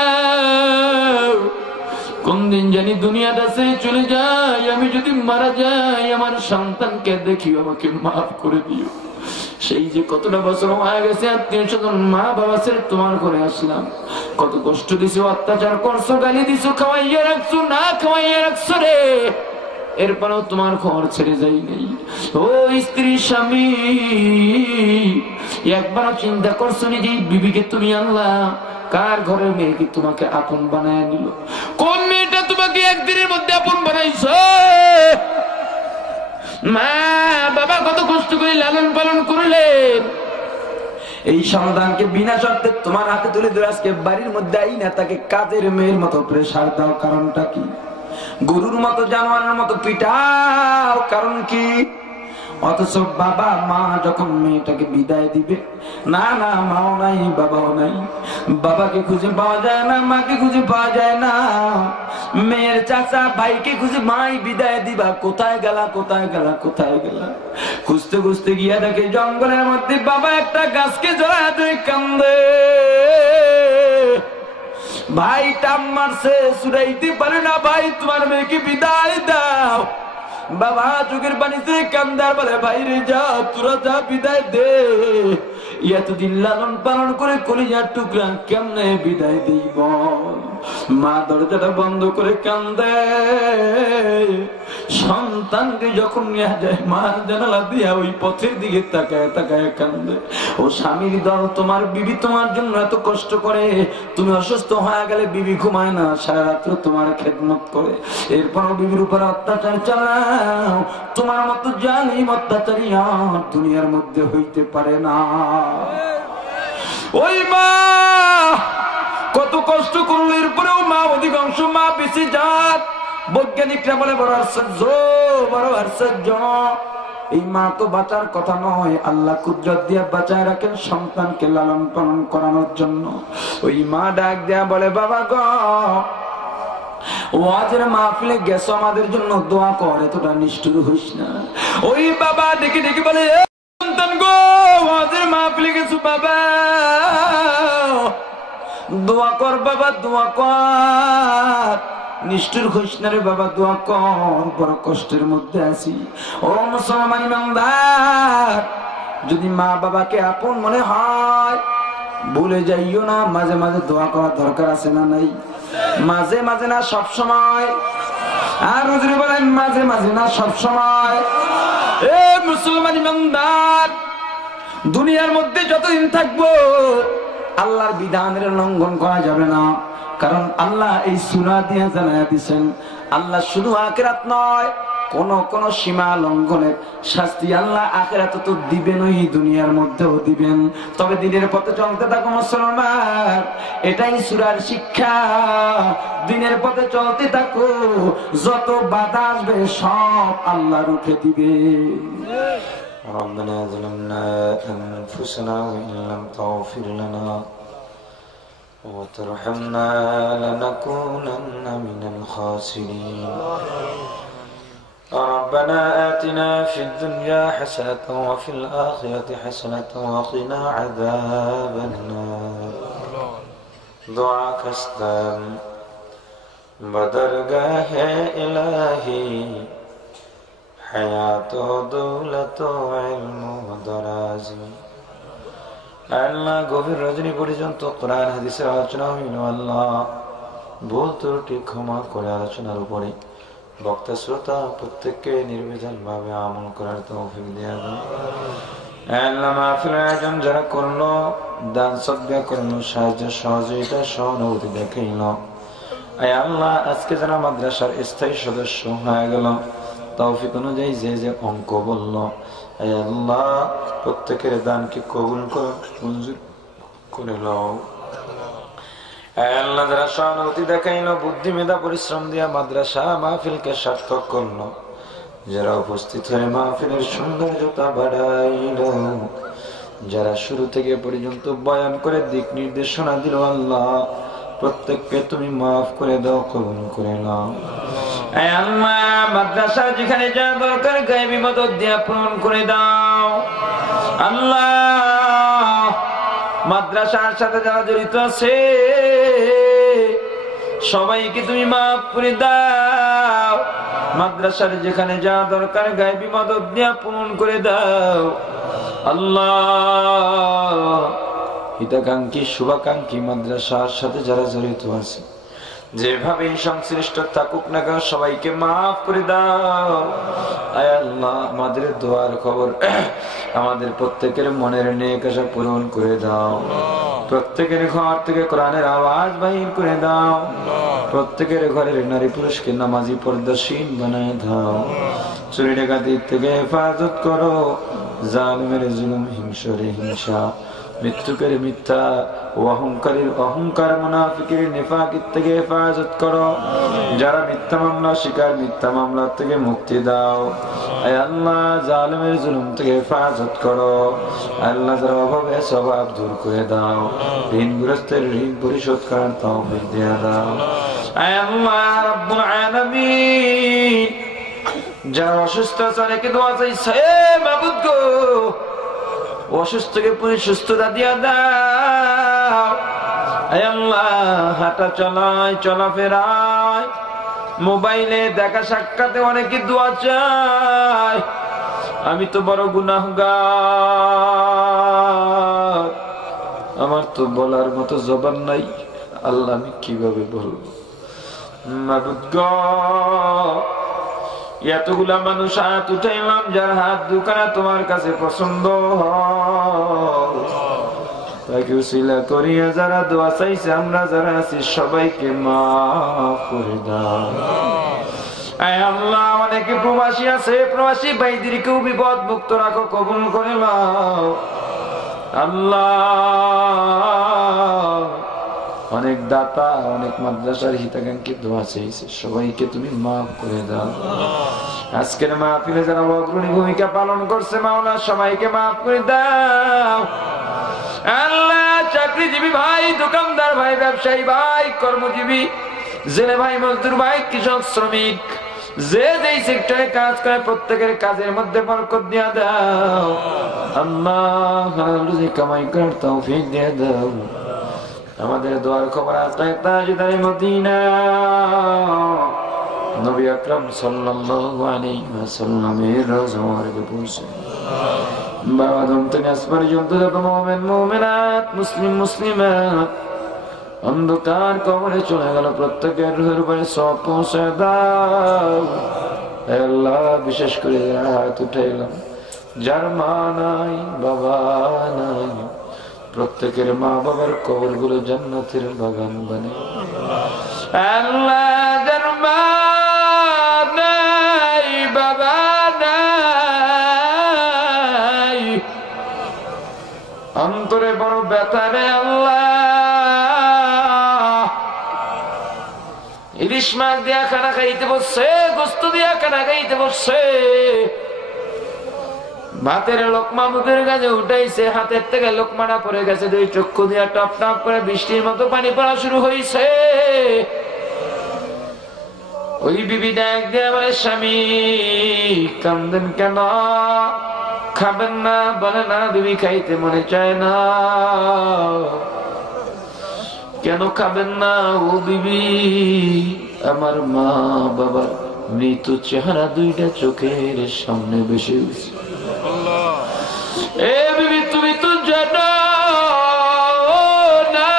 কোন দিন জানি দুনিয়াটা ছেড়ে চলে যায়, আমি যদি মারা যাই আমার সন্তানকে দেখি, আমাকে মাফ করে দিও। সেই যে কতটা বছর হয়ে গেছে, আত্মীয় স্বজন মা বাবা ছেড়ে তোমার ঘরে আসলাম, কত কষ্ট দিছো, অত্যাচার করছো, গালি দিছো, খাওয়াইয়া রাখছো, না খাওয়াইয়া রাখছো রে, এরপরেও তোমার ঘর ছেড়ে যাই নেই। ও স্ত্রী স্বামী, একবার চিন্তা করছো নি যে বিবিকে তুমি আনলা, কার ঘরের মেয়ে কি তোমাকে আপন বানায় নিল? কোন মেয়েটা তোমাকে একদিনের মধ্যে আপন বানাইছো? মা বাবা কত কষ্ট করে লালন পালন করলেন, এই সন্তানকে বিনা শর্তে তোমার হাতে তুলে ধরে আজকে বাড়ির মধ্যে আইনা তাকে কাজের মেয়ের মতো প্রেসার দাও, কারণটা কি? গরুর মতো জানোয়ারের মতো পিটাও, কারণ কি? অথচ বাবা মা যখন মেয়েটাকে বিদায় দিবে, না না মাও নাই বাবাও নাই, বাবাকে খুঁজে পাওয়া যায় না, মাকে খুঁজে পাওয়া যায় না, মেয়ের চাচা ভাইকে খুঁজে মাই বিদায় দিবা, কোথায় গেলা কোথায় গেলা কোথায় গেলা? খুঁজতে খুঁজতে গিয়া দেখে জঙ্গলের মধ্যে বাবা একটা গাছকে জড়ায় ধরে কান্দে, ভাই টাম মারছে ছুড়াইতে পারে না, ভাই তোমার মেয়েকে বিদায় দাও। বাবা চোখের পানিতে কান্দার বলে, ভাই রে যা, তোরা যা, বিদায় দে, এতদিন লালন পালন করে কলিজার টুকরা কেমনে বিদায় দিব? মা দরজাটা বন্ধ করে কান্দে, সন্তানকে যখন নিয়ে যায় মা জানালা দিয়া ওই পথের দিকে তাকায় তাকায় কান্দে। ও স্বামীর দল, তোমার বিবি তোমার জন্য এত কষ্ট করে, তুমি অসুস্থ হয়ে গেলে বিবি ঘুমায় না, সারা রাত্র তোমার খেদমত করে, এরপরও বিবির উপর অত্যাচার চালাও। তোমার মতো জালিম অত্যাচারী আর দুনিয়ার মধ্যে হইতে পারে না। ওই মা কত কষ্ট করলো, এরপরেও মা অধিকাংশ মা বেঁচে যাক। বৈজ্ঞানিকরা বলে বড় আশ্চর্য, বড় আশ্চর্য, এই মা তো বাঁচার কথা নয়, আল্লাহ কুদরত দিয়া বাঁচায় রাখেন সন্তানকে লালন পালন করানোর জন্য। ওই মা ডাক দেয়া বলে, বাবা গো, ওয়াজের মাহফিলে গেছো, আমাদের জন্য দোয়া কর, এতটা নিষ্ঠুর হইস না। ওই বাবা ডেকে ডেকে বলে, সন্তান গো, ওয়াজের মাহফিলে গেছো, বাবা দোয়া কর, বাবা দোয়া কর, নিষ্ঠুর হইস না রে বাবা, দোয়া কর, বড় কষ্টের মধ্যে আছি। ও মুসলমান ইমানদার, যদি মা বাবাকে আপন মনে হয় ভুলে যাইও না, মাঝে মাঝে দোয়া করার দরকার আছে না নাই? মাঝে মাঝে না সব সময়, আর হুজুর বলেন মাঝে মাঝে না সব সময়। এ মুসলমান ইমানদার, দুনিয়ার মধ্যে যতদিন থাকবো আল্লাহর বিধানের লঙ্ঘন করা যাবে না, কারণ আল্লাহ এই সূরা দিয়ে জানায়া দিয়েছেন, আল্লাহ শুধু আখিরাত নয়, কোন সীমা লঙ্ঘনের শাস্তি আল্লাহ আখিরাতে তো দিবেনই, দুনিয়ার মধ্যেও দিবেন। তবে দিনের পথে চলতে থাকো মুসলমান, এটাই সূরার শিক্ষা। দিনের পথে চলতে থাকো, যত বাধা আসবে সব আল্লাহ রুখে দিবে। ربنا ظلمنا أنفسنا وإن لم تغفر لنا وترحمنا لنكونن من الخاسرين. ربنا آتنا في الدنيا حسنة وفي الآخرة حسنة وقنا عذاب النار. دعا كستم بدرگاہ الہی، حیات و دولت و علم و درازی। আল্লাহ গভীর রজনী পর্যন্ত কোরআন হাদিসের আলোচনা হইল, আল্লাহ ভুল ত্রুটি ক্ষমা করে আলোচনার উপরে বক্তা শ্রোতা প্রত্যেককে নির্বিধান ভাবে আমল করার তৌফিক দিয়ে দাও। আল্লাহ মাহফিলের আয়োজন যারা করলো, দান সদকা করলো, সাহায্য সহযোগিতা সহানুভূতি দেখাইল, আল্লাহ আজকে যারা মাদ্রাসার স্থায়ী সদস্য হয়ে গেল, তৌফিক অনুযায়ী যে যে অঙ্ক বলল, আল্লাহ প্রত্যেকের দানকে কবুল করে নাও। আল্লাহ যারা সহানুভূতি দেখাইল, বুদ্ধি মেধা পরিশ্রম দিয়া মাদ্রাসা মাহফিলকে সার্থক করলো, যারা উপস্থিত হয়ে মাহফিলের সৌন্দর্যতা বাড়াইল, যারা শুরু থেকে পর্যন্ত বয়ান করে দিক নির্দেশনা দিল, আল্লাহ প্রত্যেককে তুমি মাফ করে দাও, কবুল করে নাও। আল্লাহ মাদ্রাসা যেখানে যা দরকার গায়বী মদদ দিয়ে পূরণ করে দাও। আল্লাহ মাদ্রাসার সাথে যারা জড়িত আছে সবাইকে তুমি মাফ করে দাও। মাদ্রাসার যেখানে যা দরকার গায়বী মদদ দিয়ে পূরণ করে দাও। আল্লাহ হিতাকাঙ্ক্ষী শুভাকাঙ্ক্ষী মাদ্রাসার সাথে যারা জড়িত আছে, যেভাবে সংশ্লিষ্ট থাকুক না কেন, সবাইকে মাফ করে দাও। আয় আল্লাহ আমাদের দোয়ার খবর, আমাদের প্রত্যেকের মনের নেক আশা পূরণ করে দাও। প্রত্যেকের ঘর থেকে কোরআনের আওয়াজ বাহির করে দাও। প্রত্যেকের ঘরের নারী পুরুষকে নামাজি পর্দাশীল বানায় দাও। চুরি ডাকাতির থেকে হেফাজত করো, জালিমের জুলুম, হিংসরে হিংসা, মৃত্যুকের মিথ্যা, অহংকারীর অহংকার, মুনাফিকের নিফাকির থেকে হেফাজত করো। যারা মিথ্যা মামলা শিকার, মিথ্যা মামলার থেকে মুক্তি দাও। আয় আল্লাহ, জালিমের জুলুম থেকে হেফাজত করো। আল্লাহ, যারা অভাবে স্বভাব দূর করে দাও, ঋণগ্রস্তের ঋণ পরিশোধ করার তৌফিক দিয়ে দাও। আয় আল্লাহ রাব্বুল আলামিন, যারা অসুস্থ আছে অনেকে দোয়া চাইছে, মাবুদ গো অসুস্থকে পুরো সুস্থতা দিয়া দাও। আয় আল্লাহ, হাঁটা চলায়, চলাফেরায়, মোবাইলে দেখা সাক্ষাতে অনেকে দোয়া চায়। আমি তো বড় গুনাহগার, আমার তো বলার মতো জবান নাই। আল্লাহ, আমি কিভাবে বলবো? মাবুদ গো, এতগুলা মানুষ হাত উঠাইলাম, যার হাত দুখানা তোমার কাছে পছন্দ তাকে উসিলা করিয়া যারা দোয়া চাইছে, আমরা যারা আছি সবাইকে মাফ করে দাও। আয় আল্লাহ, অনেকে প্রবাসী আছে, প্রবাসী ভাইদেরকেও বিপদ মুক্ত রাখো, কবুল করে নাও। আল্লাহ, অনেক দাতা, অনেক মাদ্রাসার হিতাকাঙ্ক্ষী দোয়া চাইছে, সবাইকে তুমি মাফ করে দাও। আজকের মাহফিলে যারা অগ্রণী ভূমিকা পালন করছে, মাওলা সবাইকে মাফ করে দাও। আল্লাহ, চাকরিজীবী ভাই, দোকানদার ভাই, ব্যবসায়ী ভাই, কর্মজীবী, জেলে ভাই, মজদুর ভাই, কৃষক, শ্রমিক, যে যেই সেক্টরে কাজ করে প্রত্যেকের কাজের মধ্যে বরকত দিয়ে দাও। আল্লাহ, হালাল রুজি কামাই করার তৌফিক দিয়ে দাও। আমাদের দোয়ার খবর আজকে তাজদারে মদিনা নবী আকরাম সাল্লাল্লাহু আলাইহি ওয়াসাল্লামের রওজা মুবারকে পৌঁছে বাবা আদম থেকে আজ পর্যন্ত যত মুমিন মুমিনাত, মুসলিম মুসলিমাত অন্ধকার কবরে চলে গেল, প্রত্যেকের রূহের উপরে সওয়াব পৌঁছে দাও। হে আল্লাহ, বিশেষ করে হাত উঠাইলাম যার মা নাই, বাবা নাই, প্রত্যেকের মা বাবার কবর গুলো জান্নাতের বাগান বানে। আল্লাহ, যার মা নাই, বাবা নাই, অন্তরে বড় ব্যথা রে আল্লাহ, ইলিশ মাছ দিয়া খানা খাইতে বসছে, গোস্ত দিয়া খানা খাইতে বসছে, ভাতের লোকমা মুখের কাছে উঠাইছে, হাতের থেকে লোকমাটা পড়ে গেছে, দুই চক্ষু দিয়া টপ টপ করে বৃষ্টির মতো পানি পড়া শুরু হয়েছে। ওই বিবি ডাক দিয়ে আমার স্বামী, কান্দেন কেন? খাবেন না? বলে না বিবি, খাইতে মনে চায় না। কেন খাবেন না? ও বিবি, আমার মা বাবার মৃত চেহারা দুইটা চোখের সামনে বেশি হয়েছে। এ বিবি, তুমি তো জানো না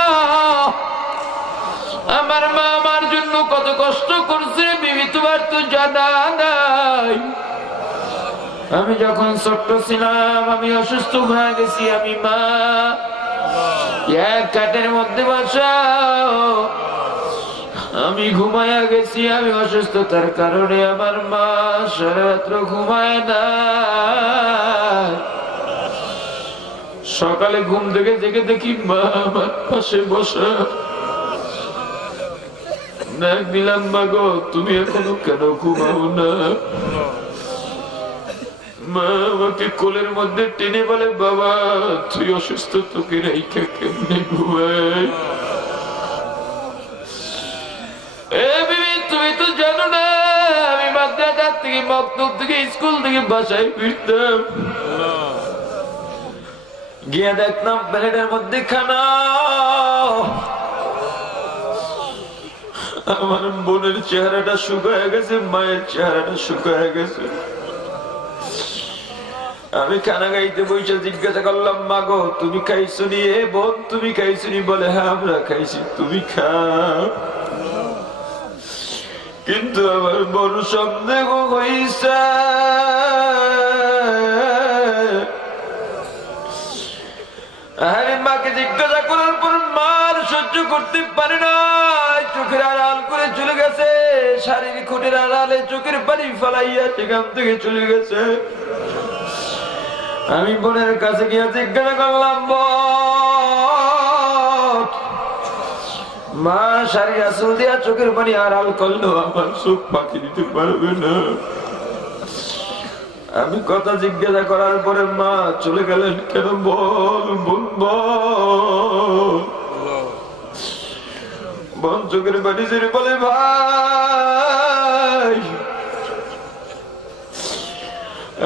আমার মা আমার জন্য কত কষ্ট করছে। বিবি, তোমার তো জানা নাই, আমি যখন ছোট্ট ছিলাম আমি অসুস্থ হয়ে গেছি। আমি মা এক কাঠের মধ্যে বসা, আমি ঘুমায়া গেছি। আমি অসুস্থতার কারণে আমার মা সারা রাত্র ঘুমায় না। সকালে ঘুম থেকে জেগে দেখি মা আমার পাশে বসা। ডাক দিলাম, মা গো, তুমি এখনো কেন ঘুমাও না? মা আমাকে কোলের মধ্যে টেনে বলে, বাবা তুই অসুস্থ, তোকে রাইখা কেমনে ঘুমাই? তুমি তো জানো না আমি মাদ্রাসা থেকে, মক্তব থেকে, স্কুল থেকে বাসায় ফিরতাম, গিয়ে দেখতাম প্লেটের মধ্যে খানা। আমার বোনের চেহারাটা শুকায় গেছে, মায়ের চেহারাটা শুকায় গেছে। আমি খানা খাইতে বসে জিজ্ঞাসা করলাম, মা গো তুমি খাইছো নি? এ বোন, তুমি খাইছো নি? বলে, হ্যাঁ আমরা খাইছি, তুমি খাও। কিন্তু আমার বড় সন্দেহ হইছে, আরে মাকে জিজ্ঞাসা করার পর মার সহ্য করতে পারে না, চোখের আড়াল করে চলে গেছে, শারীরিক খুঁটির আড়ালে চোখের পানি ফেলাইয়া সেখান থেকে চলে গেছে। আমি বোনের কাছে গিয়ে জিজ্ঞাসা করলাম, মা শাড়ি আসল দিয়া চোখের পানি আড়াল করলো, আমার চোখ পাখি দিতে পারবে না। আমি কথা জিজ্ঞাসা করার পরে মা চলে গেলেন। কেন বল বোন, বোন চোখের পানি ছেড়ে বলে, ভাই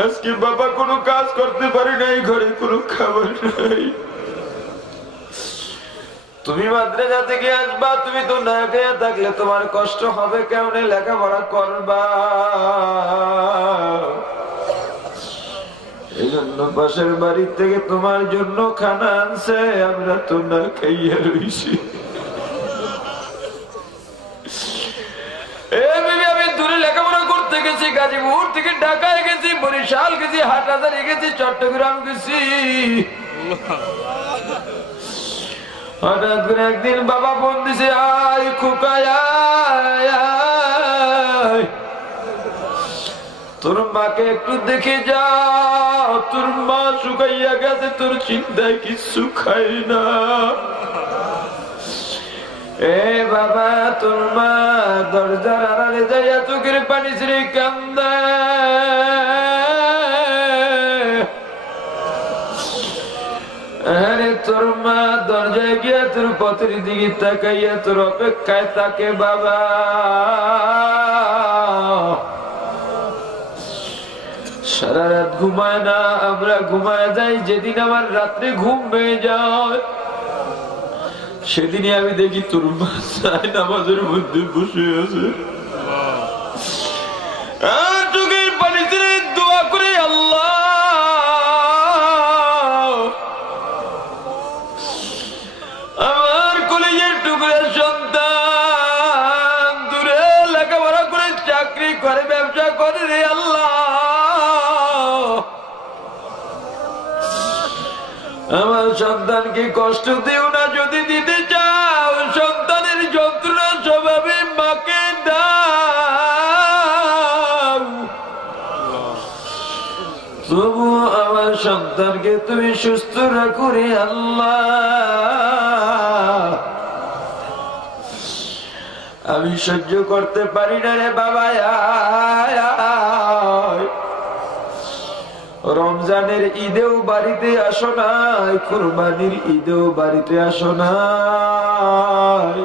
আজকে বাবা কোনো কাজ করতে পারে নাই, ঘরে কোনো খাবার নাই, তুমি মাদ্রাসা থেকে আসবা, তুমি তো না খেয়ে থাকলে তোমার কষ্ট হবে, কেমনে লেখাপড়া করবা? এই জন্য পাশের বাড়ি থেকে তোমার জন্য খানা আনছে, আমরা তো না খাইয়া রইছি। আমি দূরে লেখাপড়া করতে গেছি, গাজীপুর থেকে ঢাকায় গেছি, বরিশাল গেছি, হাটহাজারী গেছি, চট্টগ্রাম গেছি। হঠাৎ করে একদিন বাবা ফোন দিছে, আয় খোকায় তোর মাকে একটু দেখে যাও, তোর মা শুকাইয়া গেছে, তোর চিন্তায় কিছু খাই না। এ বাবা, তোর মা দরজার আড়ালে যাইয়া চোখের পানি ছেড়ে কান্দে। আরে তোর মা দরজায় গিয়া তোর পথের দিকে তাকাইয়া তোর অপেক্ষায় থাকে বাবা। সারা রাত ঘুমায় না, আমরা ঘুমায় যাই। যেদিন আমার রাত্রে ঘুম ভেঙে যায় সেদিনই আমি দেখি তোর মা নামাজের মধ্যে বসে আছে, চোখের পানি ছেড়ে দোয়া করে, আল্লাহ আমার কলেজের টুকরের সন্তান দূরে লেখাপড়া করে চাকরি করে, ব্যবসা করে রে আল্লাহ, আমার সন্তানকে কষ্ট দিও না। যদি দিতে চাও সন্তানের যন্ত্রণা স্বভাবে মাকে দাও, তবু আমার সন্তানকে তুমি সুস্থ রাখো রে আল্লাহ। আমি সহ্য করতে পারি না রে বাবা, রমজানের ঈদেও বাড়িতে আসো নাই, কুরবানির ঈদেও বাড়িতে আসো নাই।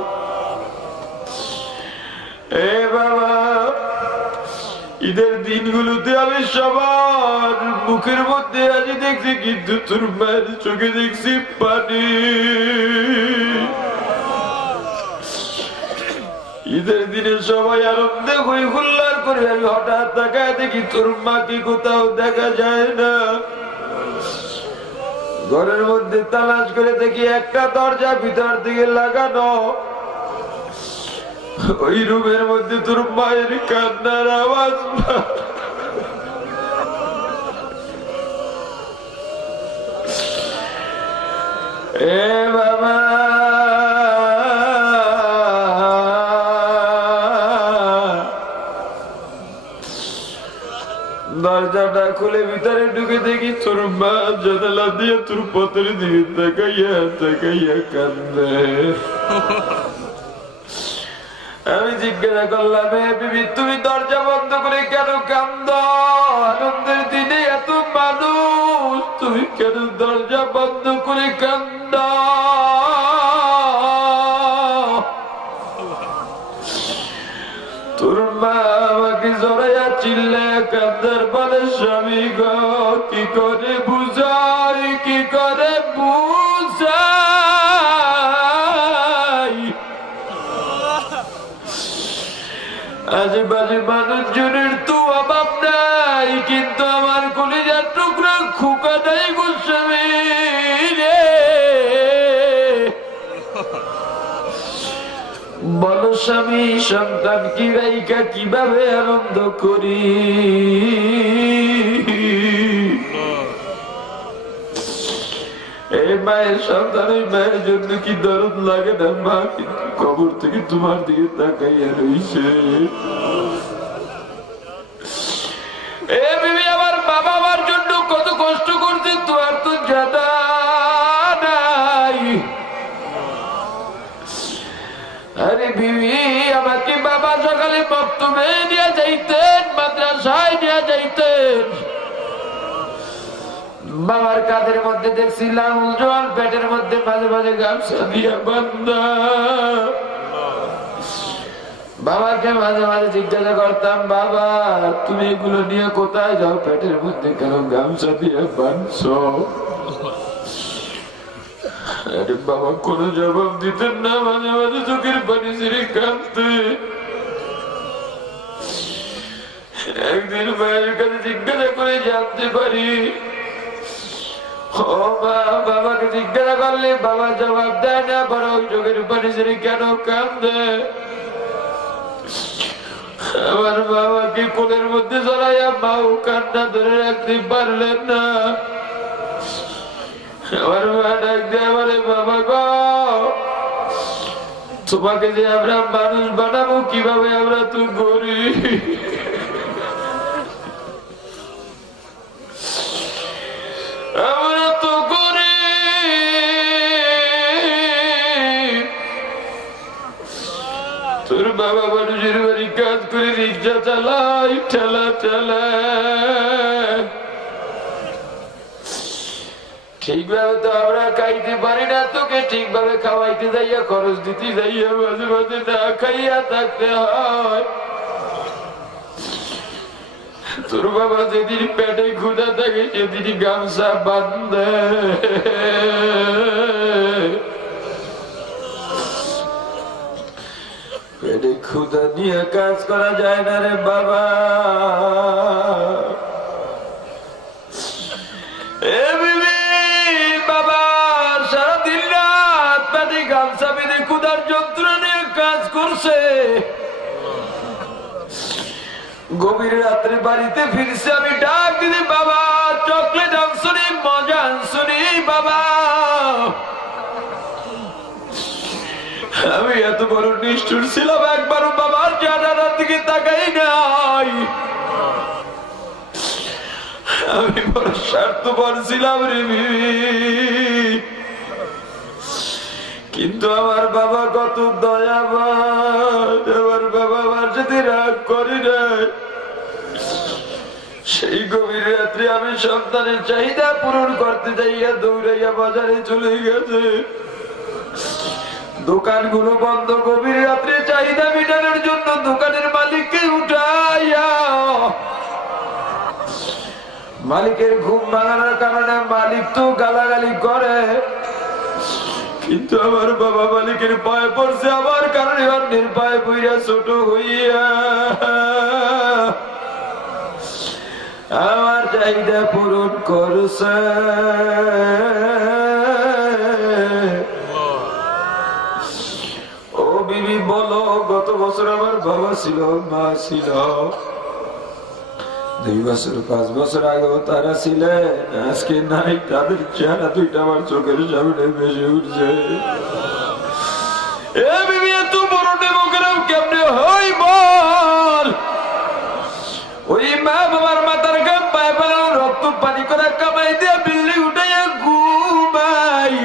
এ বাবা, ঈদের দিনগুলোতে আমি সবার মুখের মধ্যে আজ দেখছি, কিন্তু তোর মায়ের চোখে দেখছি পানি। ঈদের দিনে সবাই আনন্দে হই হুল্লার করে, আমি হঠাৎ তাকায় দেখি তোর মাকে কোথাও দেখা যায় না। ঘরের মধ্যে তালাশ করে দেখি একটা দরজা ভিতর দিকে লাগানো, ওই রুমের মধ্যে তোর মায়ের কান্নার আওয়াজ। এ বাবা, দরজাটা খুলে ভিতরে ঢুকে দেখি তোর মা জানালা দিয়ে তোর পথের দিকে তাকাইয়া তাকাইয়া কান্দে। আমি জিজ্ঞাসা করলাম, বিবি তুমি দরজা বন্ধ করে কেন কান্দ? আনন্দের দিনে এত মানুষ, তুমি কেন দরজা বন্ধ করে কান্দ? তোর মা আমাকে জড়াইয়া চিল্লে কান্দার বলে, স্বামী গো কি করে বুঝাই, কি করে বুঝাই, আজেবাজে মানুষজনের তো অভাব নাই, কিন্তু আমার কলিজার টুকরা খোকা নাই গো স্বামী রে। বলো স্বামী, সন্তান কি রাইকা কিভাবে আনন্দ করি? এ মায়ের সন্তান, ওই মায়ের জন্য কি দরদ লাগে না? মা কিন্তু কবর থেকে তোমার দিকে তাকাইয়া রইছে। আমার বাবা আমার জন্য কত কষ্ট করছে, তোমার তো জানা নাই। আরে বিবি, আমাকে বাবা সকালে মক্তবে নিয়ে যাইতেন, মাদ্রাসায় নিয়ে যাইতেন। বাবার কাঁধের মধ্যে দেখছিলাম জল, পেটের মধ্যে মাঝে মাঝে গামছা দিয়া বান্ধা। বাবাকে মাঝে মাঝে জিজ্ঞাসা করতাম, বাবা তুমি এগুলো নিয়ে কোথায় যাও? পেটের মধ্যে কেন গামছা দিয়ে বাঁধছো? আরে বাবা কোনো জবাব দিতেন না, মাঝে মাঝে চোখের পানি ছেড়ে কাঁদতে। একদিন মায়ের কাছে জিজ্ঞাসা করে জানতে পারি, ও মা, বাবাকে জিজ্ঞাসা করলে বাবা জবাব দেয় না, বরং চোখের পানি ছেড়ে কেন কাঁদে? আমার বাবাকে কোলের মধ্যে জড়াইয়া মাও কান্না ধরে রাখতে পারলেন না। আমার মা ডাক দেয়, আমারে বাবা গো, তোমাকে যে আমরা মানুষ বানাবো কিভাবে? আমরা তো গরিব। আমরা তো গরিব। তোর বাবা মানুষের বাড়ি কাজ করে রিক্সা চালাই, ঠেলা চালায়। ঠিকভাবে তো আমরা খাইতে পারি না, তোকে ঠিকভাবে খাওয়াইতে যাইয়া, খরচ দিতে যাইয়া মাঝে মাঝে না খাইয়া থাকতে হয়। তোর বাবা যেদিন পেটে ক্ষুধা থাকে সেদিন গামছা বাঁধে। পেটে ক্ষুধা নিয়ে কাজ করা যায় না রে বাবা। বাবা সারাদিন রাত পেটে গামছা বেঁধে ক্ষুধার যন্ত্রণা নিয়ে কাজ করছে। গভীর রাত্রে বাড়িতে ফিরছে, আমি ডাক দিদি, বাবা চকলেট আনছুনি, মজা আনছুনি বাবা। আমি এত বড় নিষ্ঠুর ছিলাম, একবারও বাবার চেহারার দিকে তাকাই নাই। আমি বড় স্বার্থপর ছিলাম রে বিবি। কিন্তু আমার বাবা কত দয়াবান, আমার বাবা আমার সাথে রাগ করে নাই। সেই গভীর রাত্রে আমি সন্তানের চাহিদা পূরণ করতে যাইয়া দৌড়াইয়া বাজারে চলে গেছে। দোকানগুলো বন্ধ, গভীর রাত্রে চাহিদা মেটানোর জন্য দোকানের মালিককে উঠাইয়া, মালিকের ঘুম ভাঙানোর কারণে মালিক তো গালাগালি করে, কিন্তু আমার বাবা মালিকের পায়ে পড়ছে আমার কারণে, অন্যের পায়ে পড়িয়া ছোট হইয়া আমার চাহিদা পূরণ করছে। ও বিবি বলো, গত বছর আমার বাবা ছিল, মা ছিল, 2 বছর 5 বছর আগেও তারা ছিলেন, আজকে নাই। তাদের চেহারা দুইটা আমার চোখের সামনে ভেসে উঠছে। এত বড় ডেমোক্রেট কেমনে হয় বল? ওই মা বাবার মাথার গাম পায়ে ফেলানো, রক্ত পানি করে কামাই দিয়ে বিল্ডিং উঠাইয়া ঘুমাই।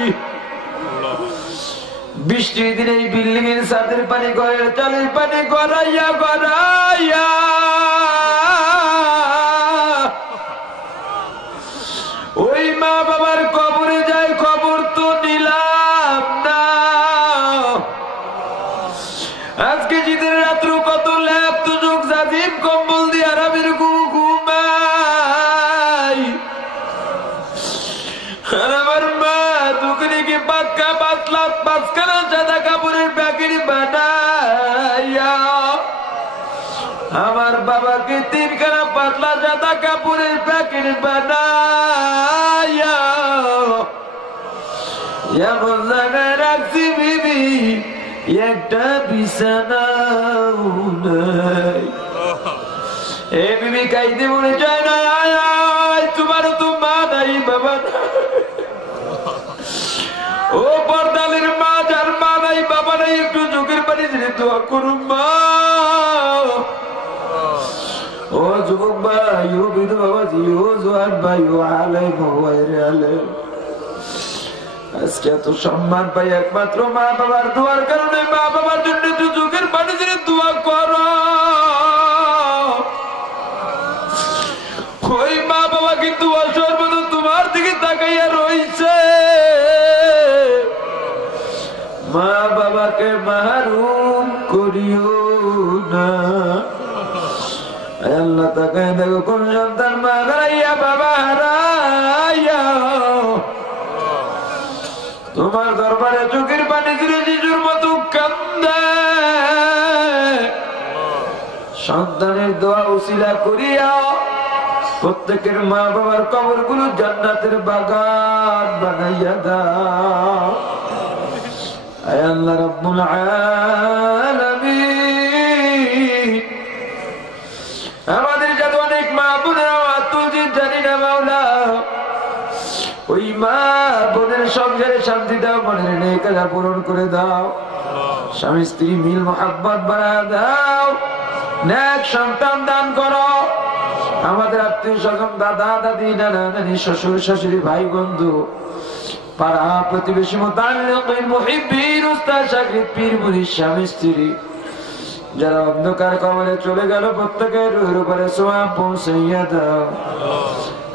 বৃষ্টির দিনে এই বিল্ডিং এর ছাদের পানি, ঘরের চালের পানি গড়াইয়া গড়াইয়া ওই মা বাবার কবরে যায়। খবর তো নিলাম না। আজকে জিদের রাত্র কত ল্যাপ তুজুক জাজিম কম্বল দিয়ে আরামের ঘুমাই। আর আমার মা দুপুরে কি পাঁচখানা সাদা কাপড়ের প্যাকেট বানাইয়া, আমার বাবাকে 3খানা পাতলা সাদা কাপড়ের প্যাকেট বানাইয়া এমন জায়গায় রাখছি বিবি, একটা বিছানাও নাই। এ বিবি কাইতে মনে চায় না, তোমারও তো মা নাই, বাবা নাই। দোয়া করুন মা। ও যুবক ভাই, ও বিধবা বাবাজি, ও জোয়ান ভাই, ও আলেম, ও বাইরে আলেম, আজকে এত সম্মান পাই একমাত্র মা বাবার দোয়ার কারণে। মা বাবার জন্য তুই চোখের পানি ছেড়ে দোয়া করো। ওই মা বাবা কিন্তু অসর্বত তোমার দিকে তাকাইয়া রয়েছে। মা বাবাকে মাহরুম করিও না। আল্লাহ তাকায় দেখো কোন সন্তান মা হারাইয়া বাবা হারাইয়া তোমার দরবারে চোখের পানি ছেড়ে শিশুর মতো কান্দে। সন্তানের দোয়া উসিলা করিয়া প্রত্যেকের মা বাবার কবরগুলো জান্নাতের বাগান বানাইয়া দাও। আয় আল্লাহ রাব্বুল আলামিন, আমাদের যাতে অনেক মা বোনেরা আত্মজিৎ জানি না মাওলা, ওই মা বোনের সংসারে শান্তি দাও, মনের নেক আশা পূরণ করে দাও, স্বামী স্ত্রী মিল মোহাব্বত বাড়ায় দাও, নেক সন্তান দান করো। আমাদের আত্মীয় স্বজন, দাদা দাদি, নানা নানি, শ্বশুর শাশুড়ি, ভাই বন্ধু, পাড়া প্রতিবেশী, মুতাল্লিকিন, মুহিব্বিন, উস্তাদ শাগরিদ, পীর মুরিদ, স্বামী স্ত্রী যারা অন্ধকার কবরে চলে গেল প্রত্যেকের রুহের উপরে সোয়াব পৌঁছাইয়া দাও।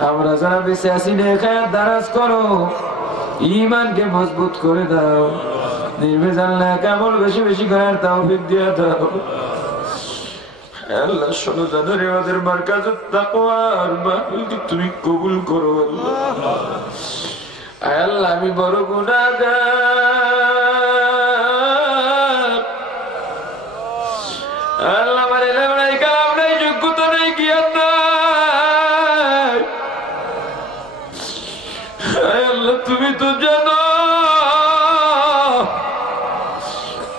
আমরা যারা বেঁচে আছি নেখায়াত দারাজ করো, ঈমানকে মজবুত করে দাও, নির্ভেজাল নেক আমল বেশি বেশি করার তৌফিক দিয়ে দাও। আল্লাহ 16 জানুয়ারি আমাদের মারকাজুত তাকওয়ার মাহফিলকে তুমি কবুল করো। আল্লাহ আমি বড় গুনাহগার, আল্লাহ আমার ইলম নাই, কালাম নাই, যোগ্যতা নাই, জ্ঞান নাই। আল্লাহ তুমি তো জানো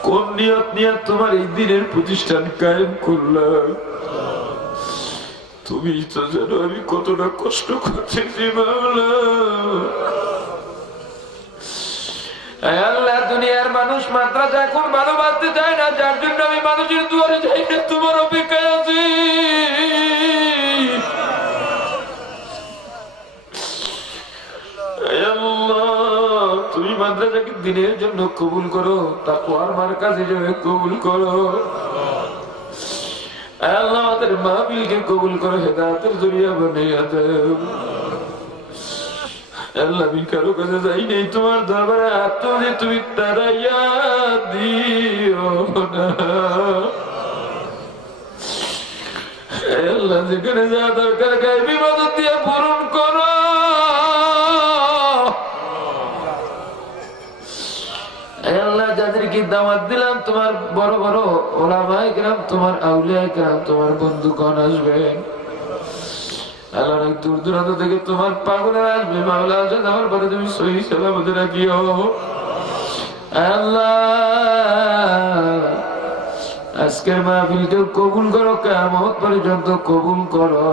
কোন নিয়ত নিয়ে তোমার এই দিনের প্রতিষ্ঠান কায়েম করলাম। তুমি তো জানো আমি কতটা কষ্ট করতেছি মাওলা। আল্লাহ দুনিয়ার মানুষ মাদ্রাসা এখন ভালোবাসতে চায় না, যার জন্য আমি মানুষের দুয়ারে যাই না, তোমার অপেক্ষায় আছি। তুমি মাদ্রাসাকে দিনের জন্য কবুল করো, তাকওয়ার মার্কাজ হিসেবে কবুল করো। আল্লাহ আমাদের মাহফিলকে কবুল করো, হেদায়েতের জরিয়া বানাইয়া দাও। আল্লাহ আমি কারো কাছে যাই নেই, তোমার দরবারে আত্মনে তুমি তারাইয়া দিও না। আল্লাহ যেখানে যা দরকার গায়বী মদদ দিয়ে পূরণ করো। আল্লাহ যাদেরকে দাওয়াত দিলাম তোমার বড় বড় ওলামায়ে কেরাম, তোমার আউলিয়ায়ে কেরাম, তোমার বন্ধুগণ আসবেন। আল্লাহ অনেক দূর দূরান্ত থেকে তোমার পাগলেরা আসবে। মাওলা আসে আমার পরে তুমি সহি সালামতে রাখিও। আল্লাহ আজকের মাহফিলকে কবুল করো, কিয়ামত পর্যন্ত কবুল করো।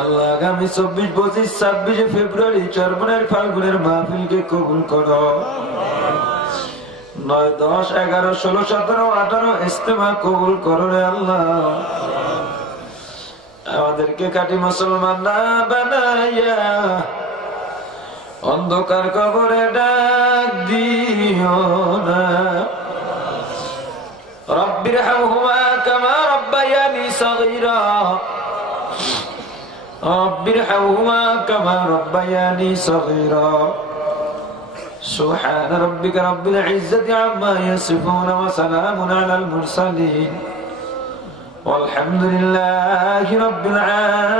আল্লাহ আগামী 24, 25, 26 ফেব্রুয়ারি চরমনের ফাল্গুনের মাহফিলকে কবুল করো। 9, 10, 11, 16, 17, 18 ইজতেমা কবুল করো রে আল্লাহ। আমাদেরকে কাটি মুসলমান না বানাইয়া অন্ধকার কবরে ডাক দিও না। রব্বিরহামহুমা কামা রব্বায়ানি সগীরা, রব্বিরহামহুমা কামা রব্বায়ানি সগীরা। সুবহান রাব্বিকা রাব্বিল ইজ্জাতি আম্মা ইয়াসিফুন ওয়া সালামুন আলাল মুরসালিন والحمد لله رب العالمين।